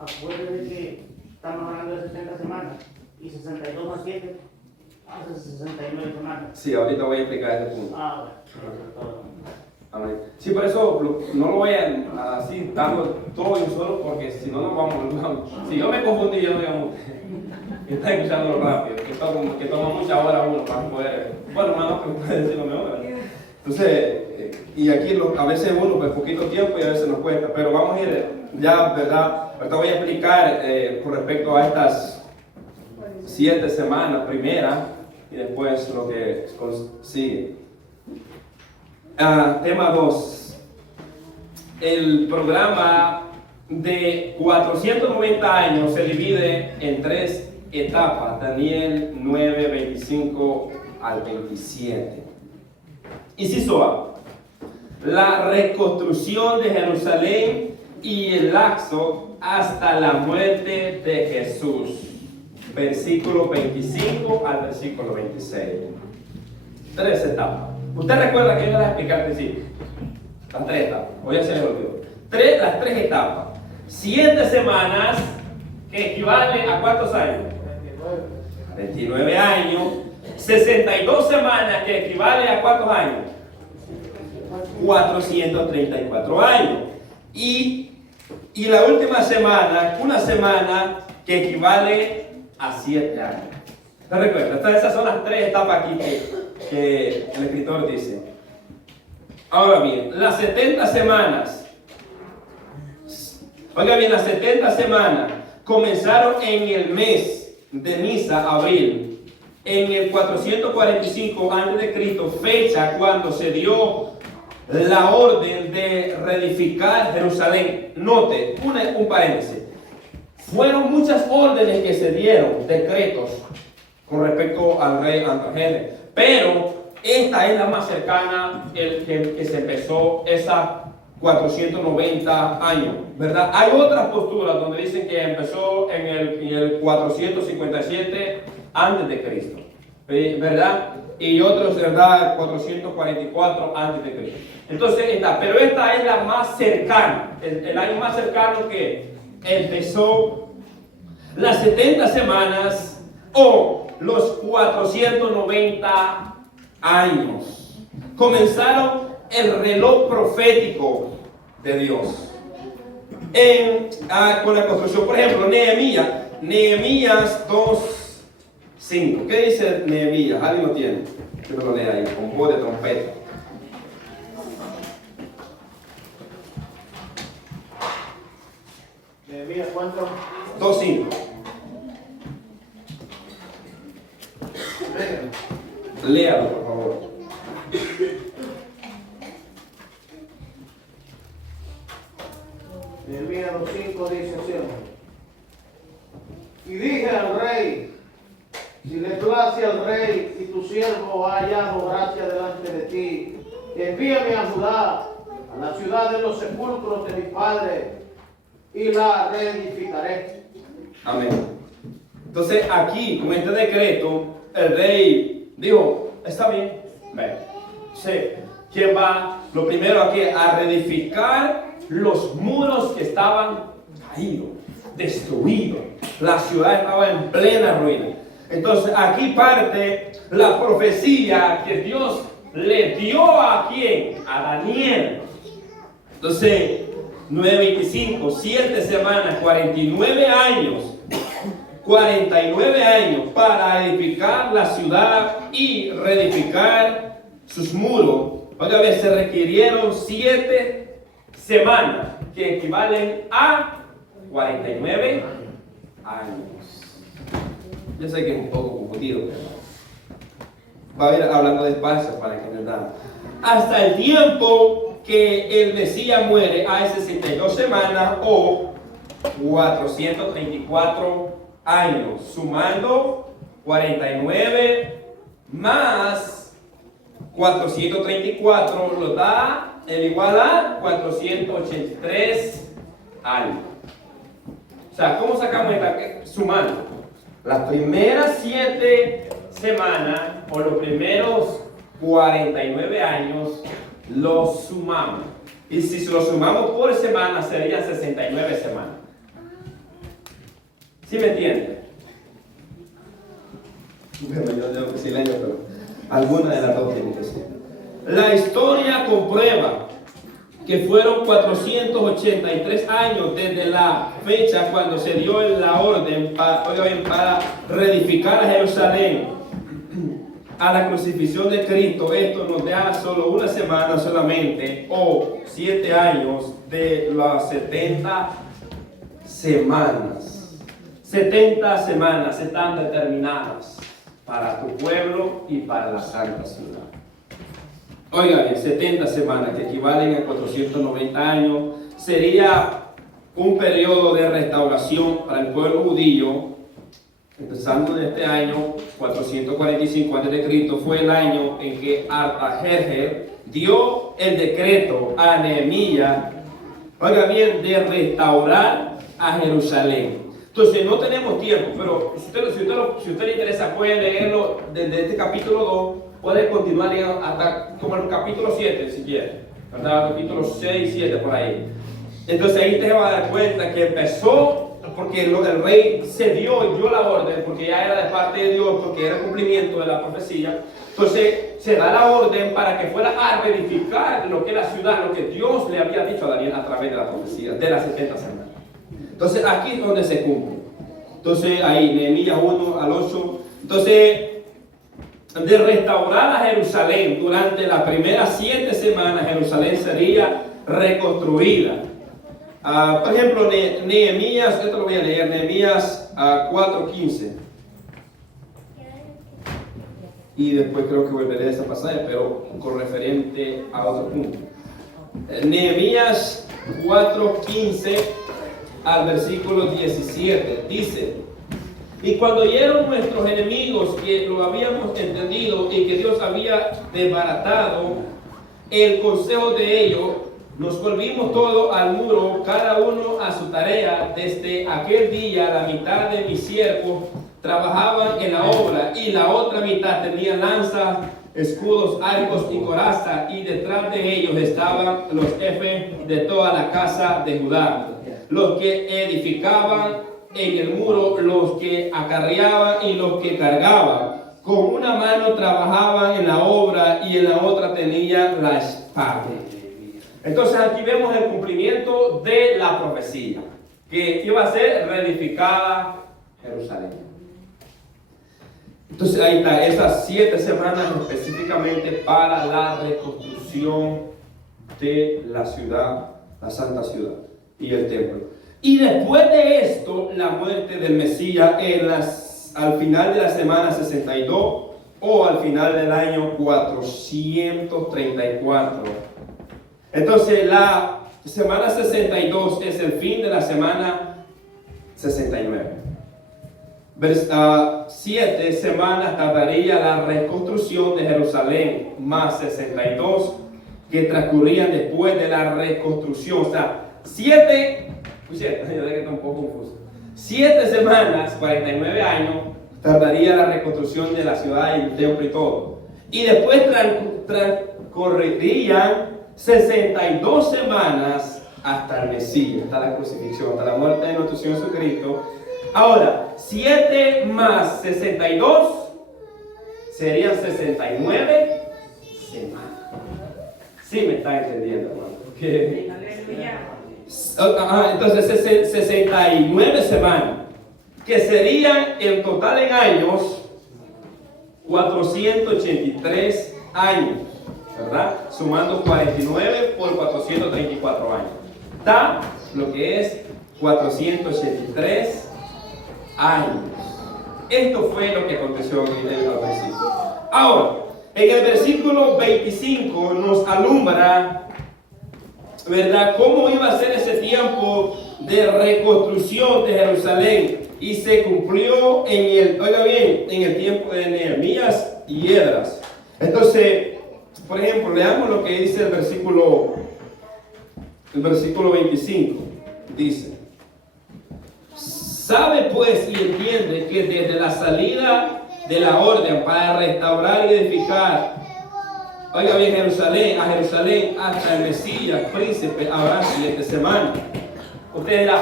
acuérdense que estamos hablando de 60 semanas y 62 más 7 hace 69 semanas. Sí, ahorita voy a explicar este punto. Bueno. Amén. Sí, por eso no lo voy a así dando todo en solo, porque si no nos vamos. Si yo me confundí, yo no digamos que está escuchándolo rápido, que toma muchas horas uno para poder. Bueno, hermano, que puede decirlo mejor, ¿verdad? Entonces, y aquí a veces uno, pues poquito tiempo y a veces nos cuesta, pero vamos a ir ya, ¿verdad? Ahorita voy a explicar con respecto a estas 7 semanas, primera, y después lo que sigue. Tema 2. El programa de 490 años se divide en 3 etapas. Daniel 9, 25 al 27. Inciso A. La reconstrucción de Jerusalén y el laxo hasta la muerte de Jesús. Versículo 25 al versículo 26. 3 etapas. ¿Usted recuerda que yo les expliqué al principio? Las 3 etapas. Hoy ya se les olvidó. Las 3 etapas. 7 semanas, que equivale a ¿cuántos años? 29 años. 62 semanas, que equivale a ¿cuántos años? 434 años. Y la última semana, una semana que equivale a 7 años. ¿Se recuerda? Entonces, esas son las 3 etapas aquí que el escritor dice. Ahora bien, las 70 semanas, oiga bien, las 70 semanas comenzaron en el mes de Misa, abril, en el 445 a.C., fecha cuando se dio la orden de reedificar Jerusalén. Note, un paréntesis. Fueron muchas órdenes que se dieron, decretos, con respecto al rey Artajerjes, pero esta es la más cercana, que se empezó esa 490 años, ¿verdad? Hay otras posturas donde dicen que empezó en el 457 antes de Cristo, ¿verdad? Y otros, ¿verdad? 444 antes de Cristo. Entonces pero esta es la más cercana, el año más cercano que empezó las 70 semanas o los 490 años. Comenzaron el reloj profético de Dios con la construcción. Por ejemplo, Nehemías 2:5. ¿Qué dice Nehemías? ¿Alguien lo tiene? Que me lo lea ahí, con voz de trompeta. Nehemías, ¿cuánto? 2:5. Léalo, por favor. Nehemías 2:5 dice así: y dije al rey, si le place al rey y tu siervo ha hallado gracia delante de ti, envíame a Judá, a la ciudad de los sepulcros de mi padre, y la reedificaré. Amén. Entonces aquí, con este decreto, el rey dijo, está bien, ven. ¿Quién va? Lo primero aquí, a reedificar los muros que estaban caídos, destruidos. La ciudad estaba en plena ruina. Entonces aquí parte la profecía que Dios le dio a ¿quién? A Daniel. Entonces, 9:25, 7 semanas, 49 años. 49 años para edificar la ciudad y reedificar sus muros. Oiga, se requirieron 7 semanas, que equivalen a 49 años. Yo sé que es un poco confundido, pero va a ir hablando despacio para que entendan. Hasta el tiempo que el Mesías muere hay 62 semanas o 434 años, sumando 49 más 434 lo da el igual a 483 años. O sea, ¿cómo sacamos esta? Sumando las primeras 7 semanas o los primeros 49 años los sumamos. Y si los sumamos por semana serían 69 semanas. ¿Sí me entienden? Bueno, yo tengo que decirle pero alguna de las dos tiene que ser. La historia comprueba que fueron 483 años desde la fecha cuando se dio la orden para reedificar a Jerusalén a la crucifixión de Cristo. Esto nos da solo una semana solamente o 7 años de las 70 semanas. 70 semanas están determinadas para tu pueblo y para la santa ciudad. Oiga bien, 70 semanas que equivalen a 490 años sería un periodo de restauración para el pueblo judío. Empezando en este año 445 a.C. fue el año en que Artajerjes dio el decreto a Nehemías, oiga bien, de restaurar a Jerusalén. Entonces no tenemos tiempo, pero si usted le interesa puede leerlo desde este capítulo 2, puede continuar leyendo hasta como el capítulo 7 si quiere, ¿verdad? Capítulo 6, 7 por ahí. Entonces ahí te va a dar cuenta que empezó, porque el rey se dio la orden, porque ya era de parte de Dios, porque era cumplimiento de la profecía. Entonces se da la orden para que fuera a verificar lo que es la ciudad, lo que Dios le había dicho a Daniel a través de la profecía, de las 70 semanas. Entonces aquí es donde se cumple. Entonces ahí, Nehemías 1 al 8. Entonces, de restaurar a Jerusalén durante las primeras 7 semanas, Jerusalén sería reconstruida. Por ejemplo, Nehemías, esto lo voy a leer, Nehemías 4:15. Y después creo que volveré a esta pasaje, pero con referente a otro punto. Nehemías 4:15 al versículo 17 dice: y cuando oyeron nuestros enemigos que lo habíamos entendido y que Dios había desbaratado el consejo de ellos, nos volvimos todos al muro, cada uno a su tarea. Desde aquel día la mitad de mis siervos trabajaban en la obra y la otra mitad tenía lanzas, escudos, arcos y corazas, y detrás de ellos estaban los jefes de toda la casa de Judá, los que edificaban en el muro, los que acarreaban y los que cargaban. Con una mano trabajaban en la obra y en la otra tenían la espada. Entonces aquí vemos el cumplimiento de la profecía, que iba a ser reedificada Jerusalén. Entonces ahí está, esas 7 semanas específicamente para la reconstrucción de la ciudad, la santa ciudad y el templo. Y después de esto, la muerte del Mesías al final de la semana 62 o al final del año 434. Entonces la semana 62 es el fin de la semana 69. 7 semanas tardaría la reconstrucción de Jerusalén, más 62 que transcurrían después de la reconstrucción. O sea, 7 semanas, 49 años, tardaría la reconstrucción de la ciudad y el templo y todo. Y después transcurrirían 62 semanas hasta el Mesías, hasta la crucifixión, hasta la muerte de nuestro Señor Jesucristo. Ahora, 7 más 62 serían 69 semanas. ¿Sí me está entendiendo, hermano? Aleluya. Entonces 69 semanas, que serían en total en años 483 años, ¿verdad? Sumando 49 por 434 años. Da lo que es 483 años. Esto fue lo que aconteció en el versículo. Ahora, en el versículo 25 nos alumbra, ¿verdad?, cómo iba a ser ese tiempo de reconstrucción de Jerusalén. Y se cumplió oiga bien, en el tiempo de Nehemías y Esdras. Entonces, por ejemplo, leamos lo que dice el versículo 25. Dice: sabe pues y entiende que desde la salida de la orden para restaurar y edificar, oiga bien, a Jerusalén hasta el Mesías, príncipe, habrá 7 semanas. Ustedes dirán,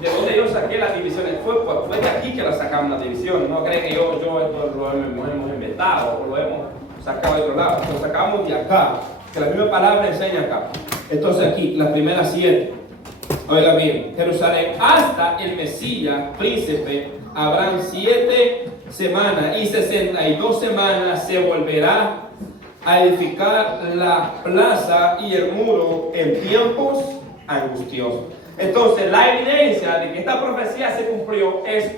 ¿de dónde yo saqué las divisiones? Fue de aquí que la sacamos las divisiones. No creen que yo esto lo hemos inventado o lo hemos sacado de otro lado. Lo sacamos de acá, que la misma palabra enseña acá. Entonces aquí, las primeras 7. Oiga bien, Jerusalén hasta el Mesías, príncipe, habrán 7 semanas y 62 semanas se volverá a edificar la plaza y el muro en tiempos angustiosos. Entonces, la evidencia de que esta profecía se cumplió es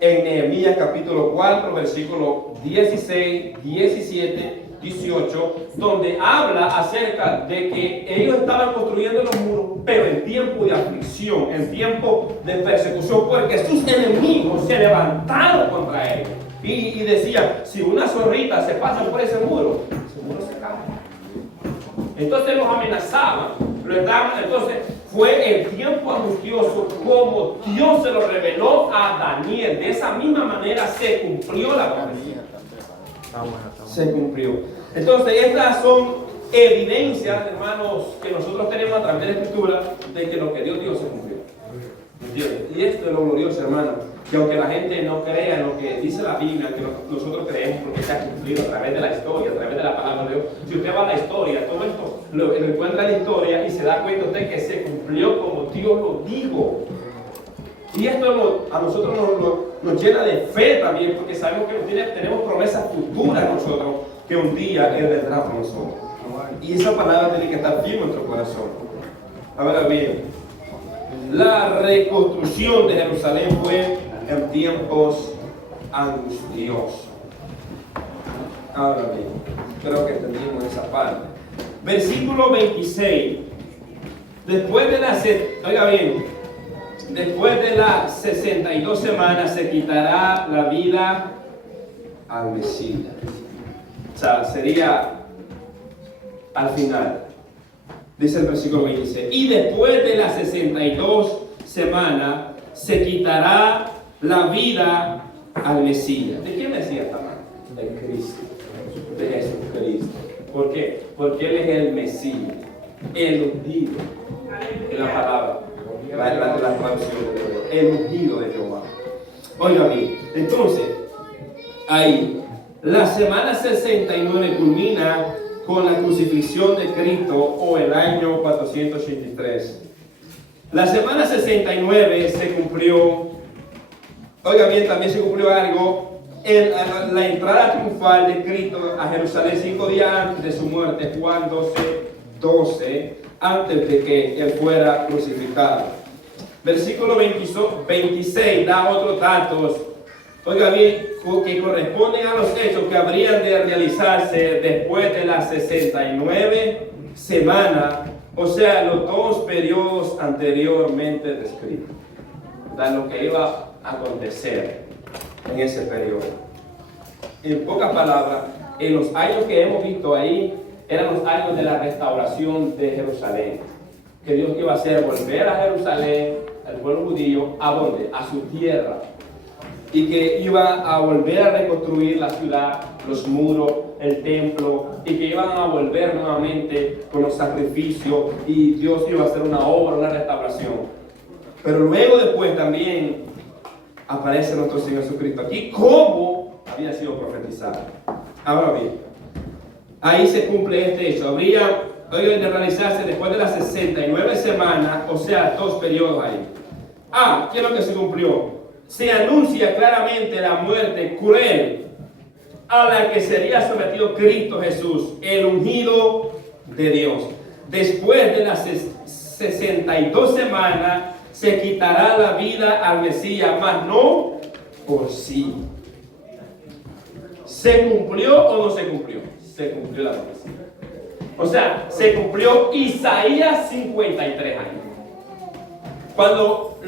en Nehemías capítulo 4, versículos 16, 17, 18, donde habla acerca de que ellos estaban construyendo los muros, pero en tiempo de aflicción, en tiempo de persecución, porque sus enemigos se levantaron contra ellos. Y decían, si una zorrita se pasa por ese muro se cae. Entonces los amenazaban, entonces fue el tiempo angustioso como Dios se lo reveló a Daniel. De esa misma manera se cumplió la profecía. Se cumplió. Entonces estas son evidencias, hermanos, que nosotros tenemos a través de la Escritura de que lo que Dios se cumplió. ¿Entiendes? Y esto es lo glorioso, hermano, que aunque la gente no crea en lo que dice la Biblia, que nosotros creemos porque se ha cumplido a través de la historia, a través de la palabra de Dios. Si usted va a la historia, todo esto lo encuentra en la historia y se da cuenta usted que se cumplió como Dios lo dijo. Y esto a nosotros nos llena de fe también, porque sabemos que tenemos promesas futuras nosotros, que un día Él vendrá por nosotros. Y esa palabra tiene que estar firme en nuestro corazón. Ahora bien, la reconstrucción de Jerusalén fue en tiempos angustiosos. Ahora bien, creo que entendimos esa parte. Versículo 26. Después de las 62 semanas se quitará la vida al Mesías. O sea, sería al final. Dice el versículo 26. Y después de las 62 semanas se quitará la vida al Mesías. ¿De qué Mesías está hablando? De Cristo. De Jesucristo. ¿Por qué? Porque Él es el Mesías, el ungido. Es la palabra, la traducción de Dios. El ungido de Jehová. Oiga bien, entonces, ahí, la semana 69 culmina con la crucifixión de Cristo o el año 483. La semana 69 se cumplió, oiga bien, también se cumplió algo, la entrada triunfal de Cristo a Jerusalén 5 días antes de su muerte, Juan 12, antes de que Él fuera crucificado. Versículo 26 da otros datos, oiga bien, que corresponden a los hechos que habrían de realizarse después de las 69 semanas, o sea, los 2 periodos anteriormente descritos. Da lo que iba a acontecer en ese periodo. En pocas palabras, en los años que hemos visto ahí, eran los años de la restauración de Jerusalén. Que Dios iba a hacer volver a Jerusalén, al pueblo judío, ¿a dónde? A su tierra. Y que iba a volver a reconstruir la ciudad, los muros, el templo, y que iban a volver nuevamente con los sacrificios, y Dios iba a hacer una obra, una restauración. Pero luego después también aparece nuestro Señor Jesucristo aquí, como había sido profetizado. Ahora bien, ahí se cumple este hecho. oiga, de realizarse después de las 69 semanas, o sea, 2 periodos ahí. ¿Qué es lo que se cumplió? Se anuncia claramente la muerte cruel a la que sería sometido Cristo Jesús, el ungido de Dios. Después de las 62 semanas se quitará la vida al Mesías, mas no por sí. ¿Se cumplió o no se cumplió? Se cumplió la profecía. O sea, se cumplió Isaías 53 años. Cuando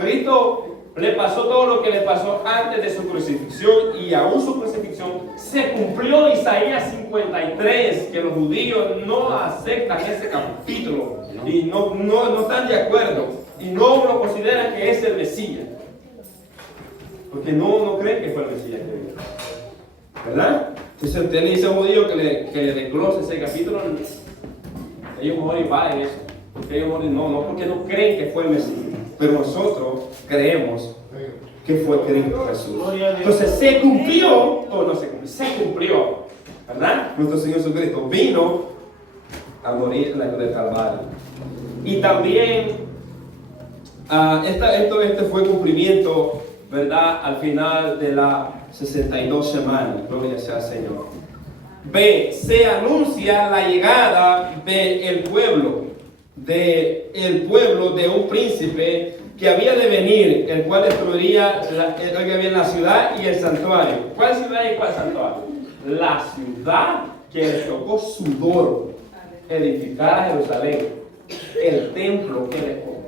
Cristo le pasó todo lo que le pasó antes de su crucifixión y aún su crucifixión, se cumplió Isaías 53, que los judíos no aceptan ese capítulo y no están de acuerdo y no lo consideran que es el Mesías, porque no creen que fue el Mesías, ¿verdad? Entonces usted le dice a un judío que le desglose ese capítulo, ellos mejor invaden eso, porque ellos no, porque no creen que fue el Mesías. Pero nosotros creemos que fue Cristo Jesús. Entonces, ¿se cumplió o no se cumplió? Se cumplió, ¿verdad? Nuestro Señor Jesucristo vino a morir en la cruz del Calvario. Y también, este fue cumplimiento, ¿verdad? Al final de las 62 semanas. Gloria sea al Señor. B. Se anuncia la llegada del pueblo. De un príncipe que había de venir, el cual destruiría la ciudad y el santuario. ¿Cuál ciudad y cuál santuario? La ciudad que le tocó sudor edificar a Jerusalén, el templo que le tocó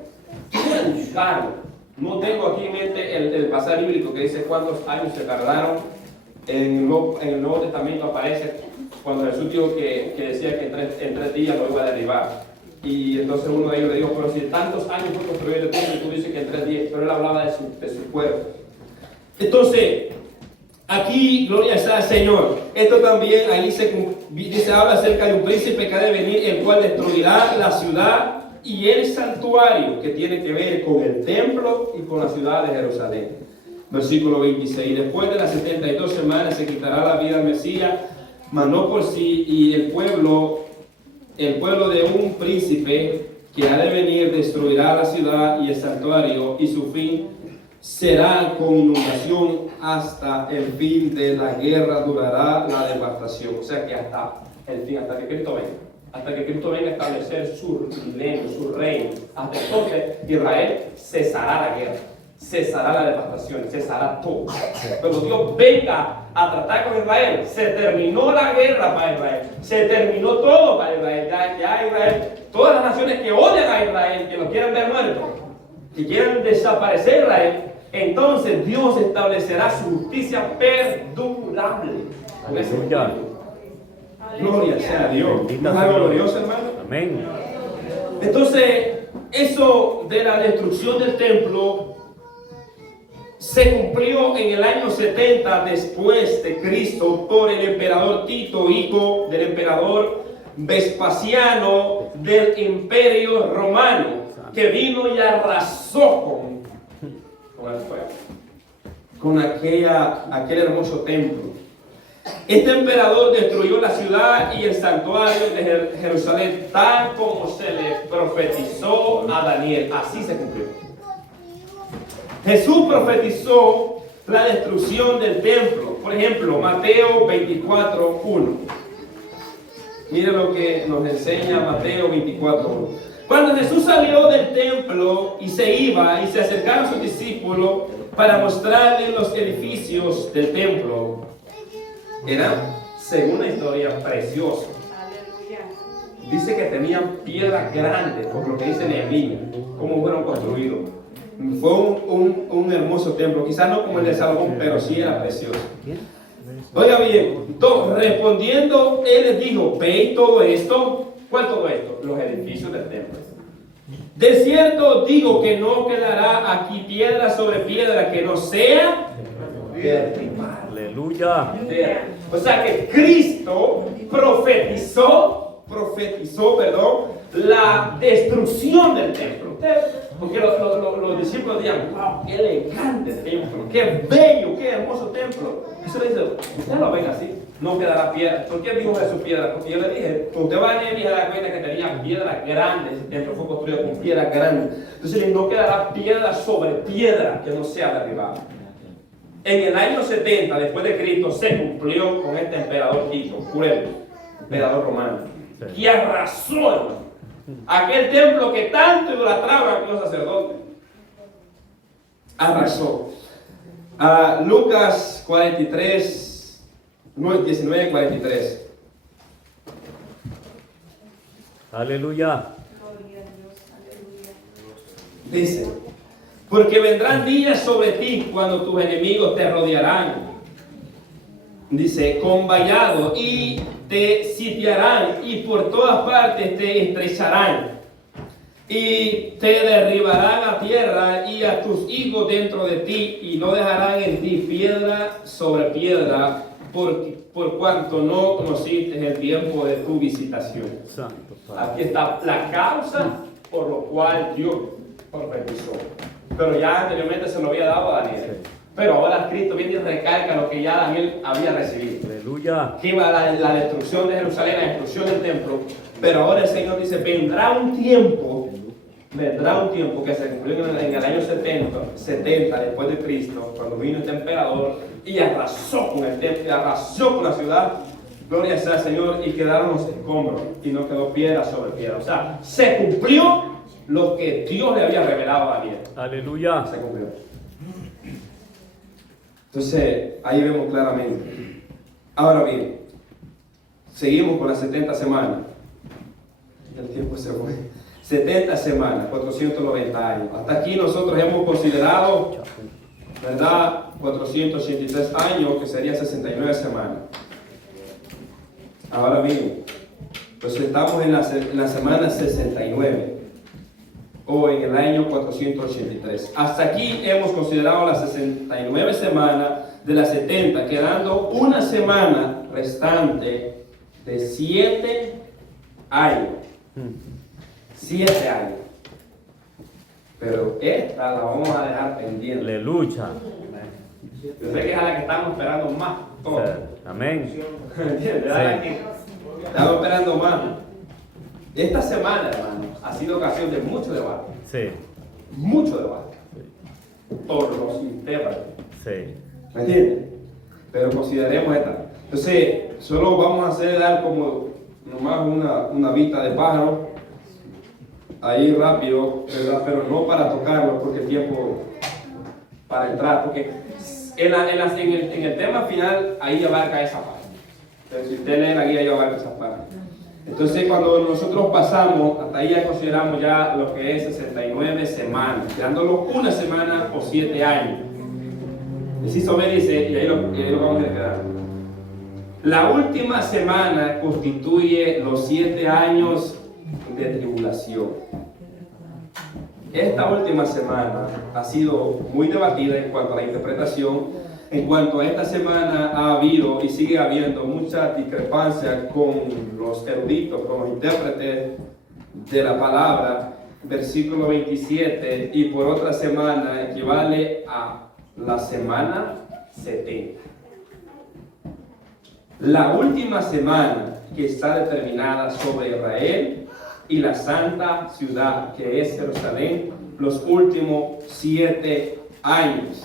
edificarlo. No tengo aquí en mente el pasaje bíblico que dice cuántos años se tardaron. En el Nuevo Testamento aparece cuando Jesús dijo que decía que en tres días lo iba a derribar. Y entonces uno de ellos le dijo, pero si tantos años fue construido el templo y tú dices que en 3 días, pero él hablaba de su cuerpo. Entonces, aquí, gloria sea al Señor, esto también ahí se habla acerca de un príncipe que ha de venir, el cual destruirá la ciudad y el santuario, que tiene que ver con el templo y con la ciudad de Jerusalén. Versículo 26, después de las 72 semanas se quitará la vida al Mesías, mas no por sí, y el pueblo de un príncipe que ha de venir destruirá la ciudad y el santuario, y su fin será con inundación hasta el fin de la guerra durará la devastación. O sea que hasta el fin, hasta que Cristo venga a establecer su milenio, su reino. Hasta entonces Israel cesará la guerra, cesará la devastación, cesará todo. Cuando Dios venga a tratar con Israel, se terminó la guerra para Israel, se terminó todo para Israel. Ya Israel, todas las naciones que odian a Israel, que lo quieren ver muerto, que quieren desaparecer Israel, entonces Dios establecerá su justicia perdurable. Aleluya. Gloria sea a Dios. ¿No es algo glorioso, hermano? Amén. Entonces, eso de la destrucción del templo se cumplió en el año 70 después de Cristo por el emperador Tito, hijo del emperador Vespasiano del Imperio Romano, que vino y arrasó con el pueblo, con aquel hermoso templo. Este emperador destruyó la ciudad y el santuario de Jerusalén, tal como se le profetizó a Daniel. Así se cumplió. Jesús profetizó la destrucción del templo. Por ejemplo, Mateo 24:1. Mire lo que nos enseña Mateo 24:1. Cuando Jesús salió del templo y se iba, y se acercaron sus discípulos para mostrarle los edificios del templo, era, según la historia, precioso. Dice que tenían piedras grandes, por lo que dice Nehemías, cómo fueron construidos. Fue un hermoso templo, quizás no como el de Salomón, pero sí era precioso. Oiga bien, respondiendo, él les dijo, ¿veis todo esto? ¿Cuál todo esto? Los edificios del templo. De cierto digo que no quedará aquí piedra sobre piedra que no sea derribada. Aleluya. O sea que Cristo profetizó, la destrucción del templo. Porque los discípulos decían, wow, qué elegante templo, qué bello, qué hermoso templo. Y se le dice, ustedes lo ven así. no quedará piedra. ¿Por qué dijo Jesús piedra? Porque yo le dije, cuando usted va a Nehemías, se da cuenta que tenía piedras grandes, el templo fue construido con piedras grandes. Entonces no quedará piedra sobre piedra que no sea derribada. En el año 70 después de Cristo se cumplió con este emperador Tito, cruel, emperador romano, que arrasó, hermano, aquel templo que tanto idolatraban los sacerdotes. Arrasó. Lucas 43, 19, 43. Aleluya. Gloria a Dios, aleluya. Dice, porque vendrán días sobre ti cuando tus enemigos te rodearán. Dice, con vallado y te sitiarán y por todas partes te estrecharán y te derribarán a tierra y a tus hijos dentro de ti y no dejarán en ti piedra sobre piedra por cuanto no conociste el tiempo de tu visitación. Santo Padre. Aquí está la causa por lo cual Dios profetizó. Pero ya anteriormente se lo había dado a Daniel. Pero ahora Cristo viene y recalca lo que ya Daniel había recibido. Aleluya. Que iba la destrucción de Jerusalén, la destrucción del templo. Pero ahora el Señor dice, vendrá un tiempo que se cumplió en el año 70 después de Cristo, cuando vino este emperador y arrasó con el templo, arrasó con la ciudad. Gloria sea al Señor, y quedaron los escombros y no quedó piedra sobre piedra. O sea, se cumplió lo que Dios le había revelado a Daniel. Aleluya. Se cumplió. Entonces, ahí vemos claramente. Ahora bien, seguimos con las 70 semanas. El tiempo se fue. 70 semanas, 490 años. Hasta aquí nosotros hemos considerado, ¿verdad? 483 años, que serían 69 semanas. Ahora bien, pues estamos en la semana 69. O en el año 483. Hasta aquí hemos considerado las 69 semanas de las 70, quedando una semana restante de 7 años. 7 años. Pero esta la vamos a dejar pendiente. Aleluya. Yo sé que es a la que estamos esperando más. Todo. Amén. ¿Entiendes? Es a la que estamos esperando más. Esta semana, hermano, ha sido ocasión de mucho debate. Sí. Mucho debate. Por los intérpretes. Sí. ¿Me entiendes? Pero consideremos esta. Entonces, solo vamos a dar como nomás una vista de pájaro. Ahí rápido, ¿verdad? Pero no para tocarlo porque el tiempo para entrar. Porque en el tema final, ahí abarca esa parte. Pero si usted lee la guía, ahí abarca esa parte. Entonces, cuando nosotros pasamos, hasta ahí ya consideramos ya lo que es 69 semanas, quedándolo una semana o 7 años. Inciso B dice, y ahí lo vamos a quedar. La última semana constituye los 7 años de tribulación. Esta última semana ha sido muy debatida en cuanto a la interpretación. En cuanto a esta semana ha habido y sigue habiendo mucha discrepancia con los eruditos, con los intérpretes de la palabra. Versículo 27, y por otra semana equivale a la semana 70. La última semana que está determinada sobre Israel y la santa ciudad que es Jerusalén, los últimos 7 años.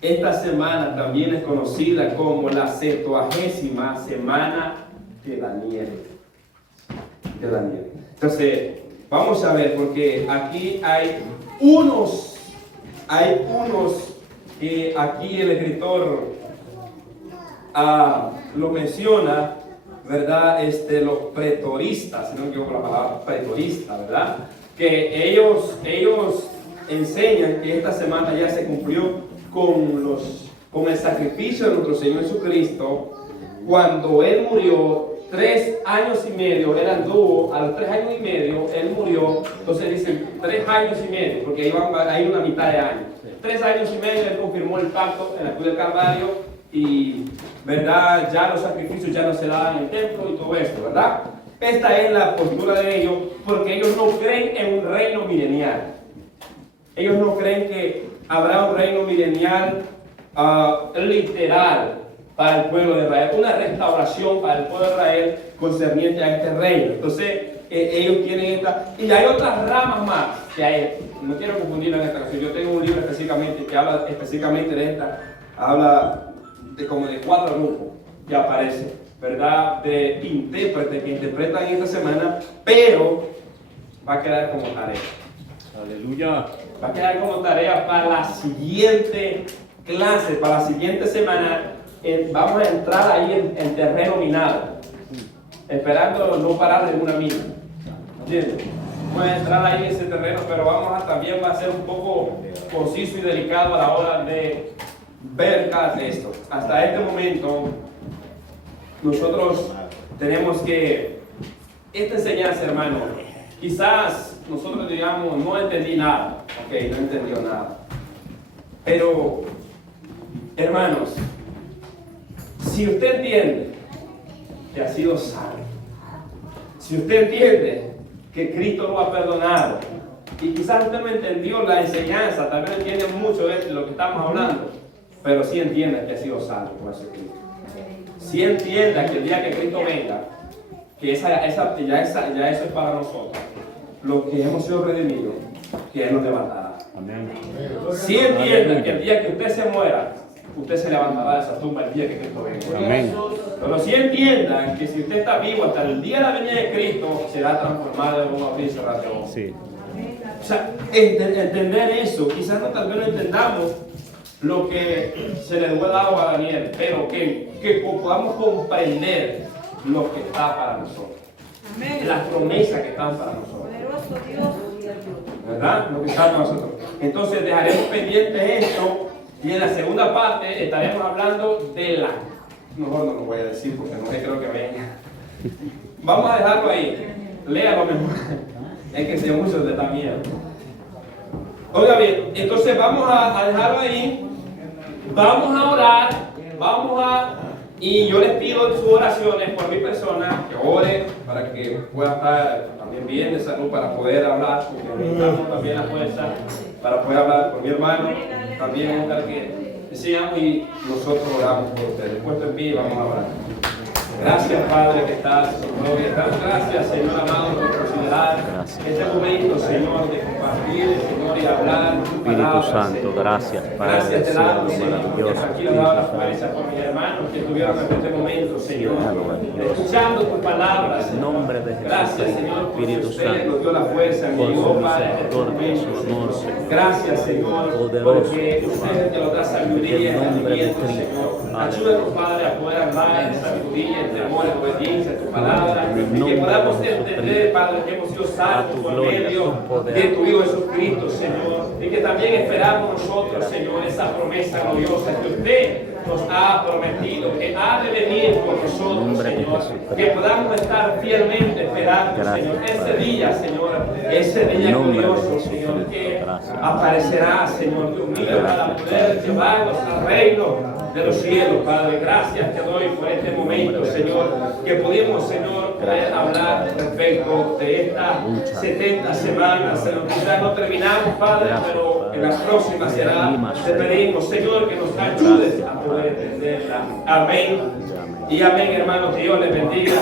Esta semana también es conocida como la 70ª semana de Daniel. Entonces, vamos a ver, porque aquí hay unos que aquí el escritor lo menciona, ¿verdad? Los pretoristas, si no me equivoco la palabra pretorista, ¿verdad? Que ellos enseñan que esta semana ya se cumplió con el sacrificio de nuestro Señor Jesucristo, cuando Él murió 3 años y medio, Él anduvo, a los 3 años y medio, Él murió, entonces dicen 3 años y medio, porque hay una mitad de año. 3 años y medio Él confirmó el pacto en la cruz del Calvario y, ¿verdad? Ya los sacrificios ya no se daban en el templo y todo esto, ¿verdad? Esta es la postura de ellos, porque ellos no creen en un reino milenial. Ellos no creen que habrá un reino milenial literal, para el pueblo de Israel, una restauración para el pueblo de Israel concerniente a este reino. Entonces, ellos tienen esta, y hay otras ramas más que hay. No quiero confundirlo en esta ocasión. Yo tengo un libro específicamente que habla específicamente de esta, habla de como de 4 grupos que aparecen, ¿verdad? De intérpretes que interpretan esta semana, pero va a quedar como tarea. Aleluya. Va a quedar como tarea para la siguiente clase, para la siguiente semana. Vamos a entrar ahí en terreno minado, esperando no parar de una mina. ¿Entiendes? Vamos a entrar ahí en ese terreno, pero también va a ser un poco conciso y delicado a la hora de ver cada texto. Hasta este momento, nosotros tenemos que, esta enseñanza, hermano, quizás nosotros digamos, no entendí nada, ok, no entendió nada, pero, hermanos, si usted entiende que ha sido salvo, si usted entiende que Cristo lo ha perdonado, y quizás usted no entendió la enseñanza, tal vez no entiende mucho de lo que estamos hablando, pero sí entienda que ha sido salvo por ese Cristo. Si entienda que el día que Cristo venga, que ya eso es para nosotros, los que hemos sido redimidos, que Él nos levantará. Amén. Si entienda que el día que usted se muera, usted se levantará de esa tumba el día que Cristo venga. Amén. Pero si entiendan que si usted está vivo hasta el día de la venida de Cristo, será transformado en un abrir y cerrar de ojos. Sí. O sea, entender eso, quizás no tal vez no entendamos lo que se le fue dado a Daniel, pero que podamos comprender lo que está para nosotros. Amén. Las promesas que están para nosotros. Poderoso Dios. ¿Verdad? Lo que está para nosotros. Entonces dejaremos pendiente esto y en la segunda parte estaremos hablando de la... Mejor no lo voy a decir porque no creo que venga. Vamos a dejarlo ahí. Léalo mejor. Es que si muchos te da miedo. Oiga bien, entonces vamos a dejarlo ahí. Vamos a orar. Y yo les pido sus oraciones por mi persona, que ore para que pueda estar también bien de salud para poder hablar, porque necesitamos también la fuerza para poder hablar por mi hermano, también para que decíamos y nosotros oramos por ustedes. Puesto en pie, vamos a orar. Gracias, Padre, que estás en gloria. Gracias, Señor amado, por considerar este momento, Señor, de compartir, Señor, y hablar tu palabra, Espíritu Santo, Señor. gracias, Padre Gracias te damos, Cielo, Señor, porque maravilloso, aquí le dado la Espíritu fuerza por mis hermanos que estuvieron en este momento, Señor, maravilloso. escuchando tu palabra, En Señor. nombre de Gracias, Jesucristo, Señor, porque Espíritu usted Santo, nos dio la fuerza, me por su ayudó, Padre, en este misericordia, momento, su amor, Señor. Señor. Gracias, Señor, Poderoso, porque usted te lo da sabiduría y en el nombre de entendimiento, Cristo. Señor. Aleluya. Ayúdanos, Padre, a poder hablar en sabiduría, en temor, en obediencia a tu palabra, En el y que nombre podamos de entender, Jesucristo. Padre, que hemos sido A salvos tu por gloria, medio tu poder. de tu Hijo Jesucristo, Señor, y que también esperamos nosotros, Señor, esa promesa gloriosa que usted nos ha prometido, que ha de venir por nosotros, Nombre de Señor, Jesucristo. que podamos estar fielmente esperando, Gracias, Señor, ese Padre. día, Señor, ese día Nombre de glorioso, Jesucristo. Señor, que Gracias. aparecerá, Señor, Dios mío, para poder llevarnos al reino de los cielos, Padre. Gracias te doy por este momento, Señor, que pudimos, Señor, poder hablar respecto de estas 70 semanas. Señor, quizás no terminamos, Padre, pero en las próximas será. Te pedimos, Señor, que nos ayudes a poder entenderla. Amén. Y amén, hermanos. Que Dios les bendiga.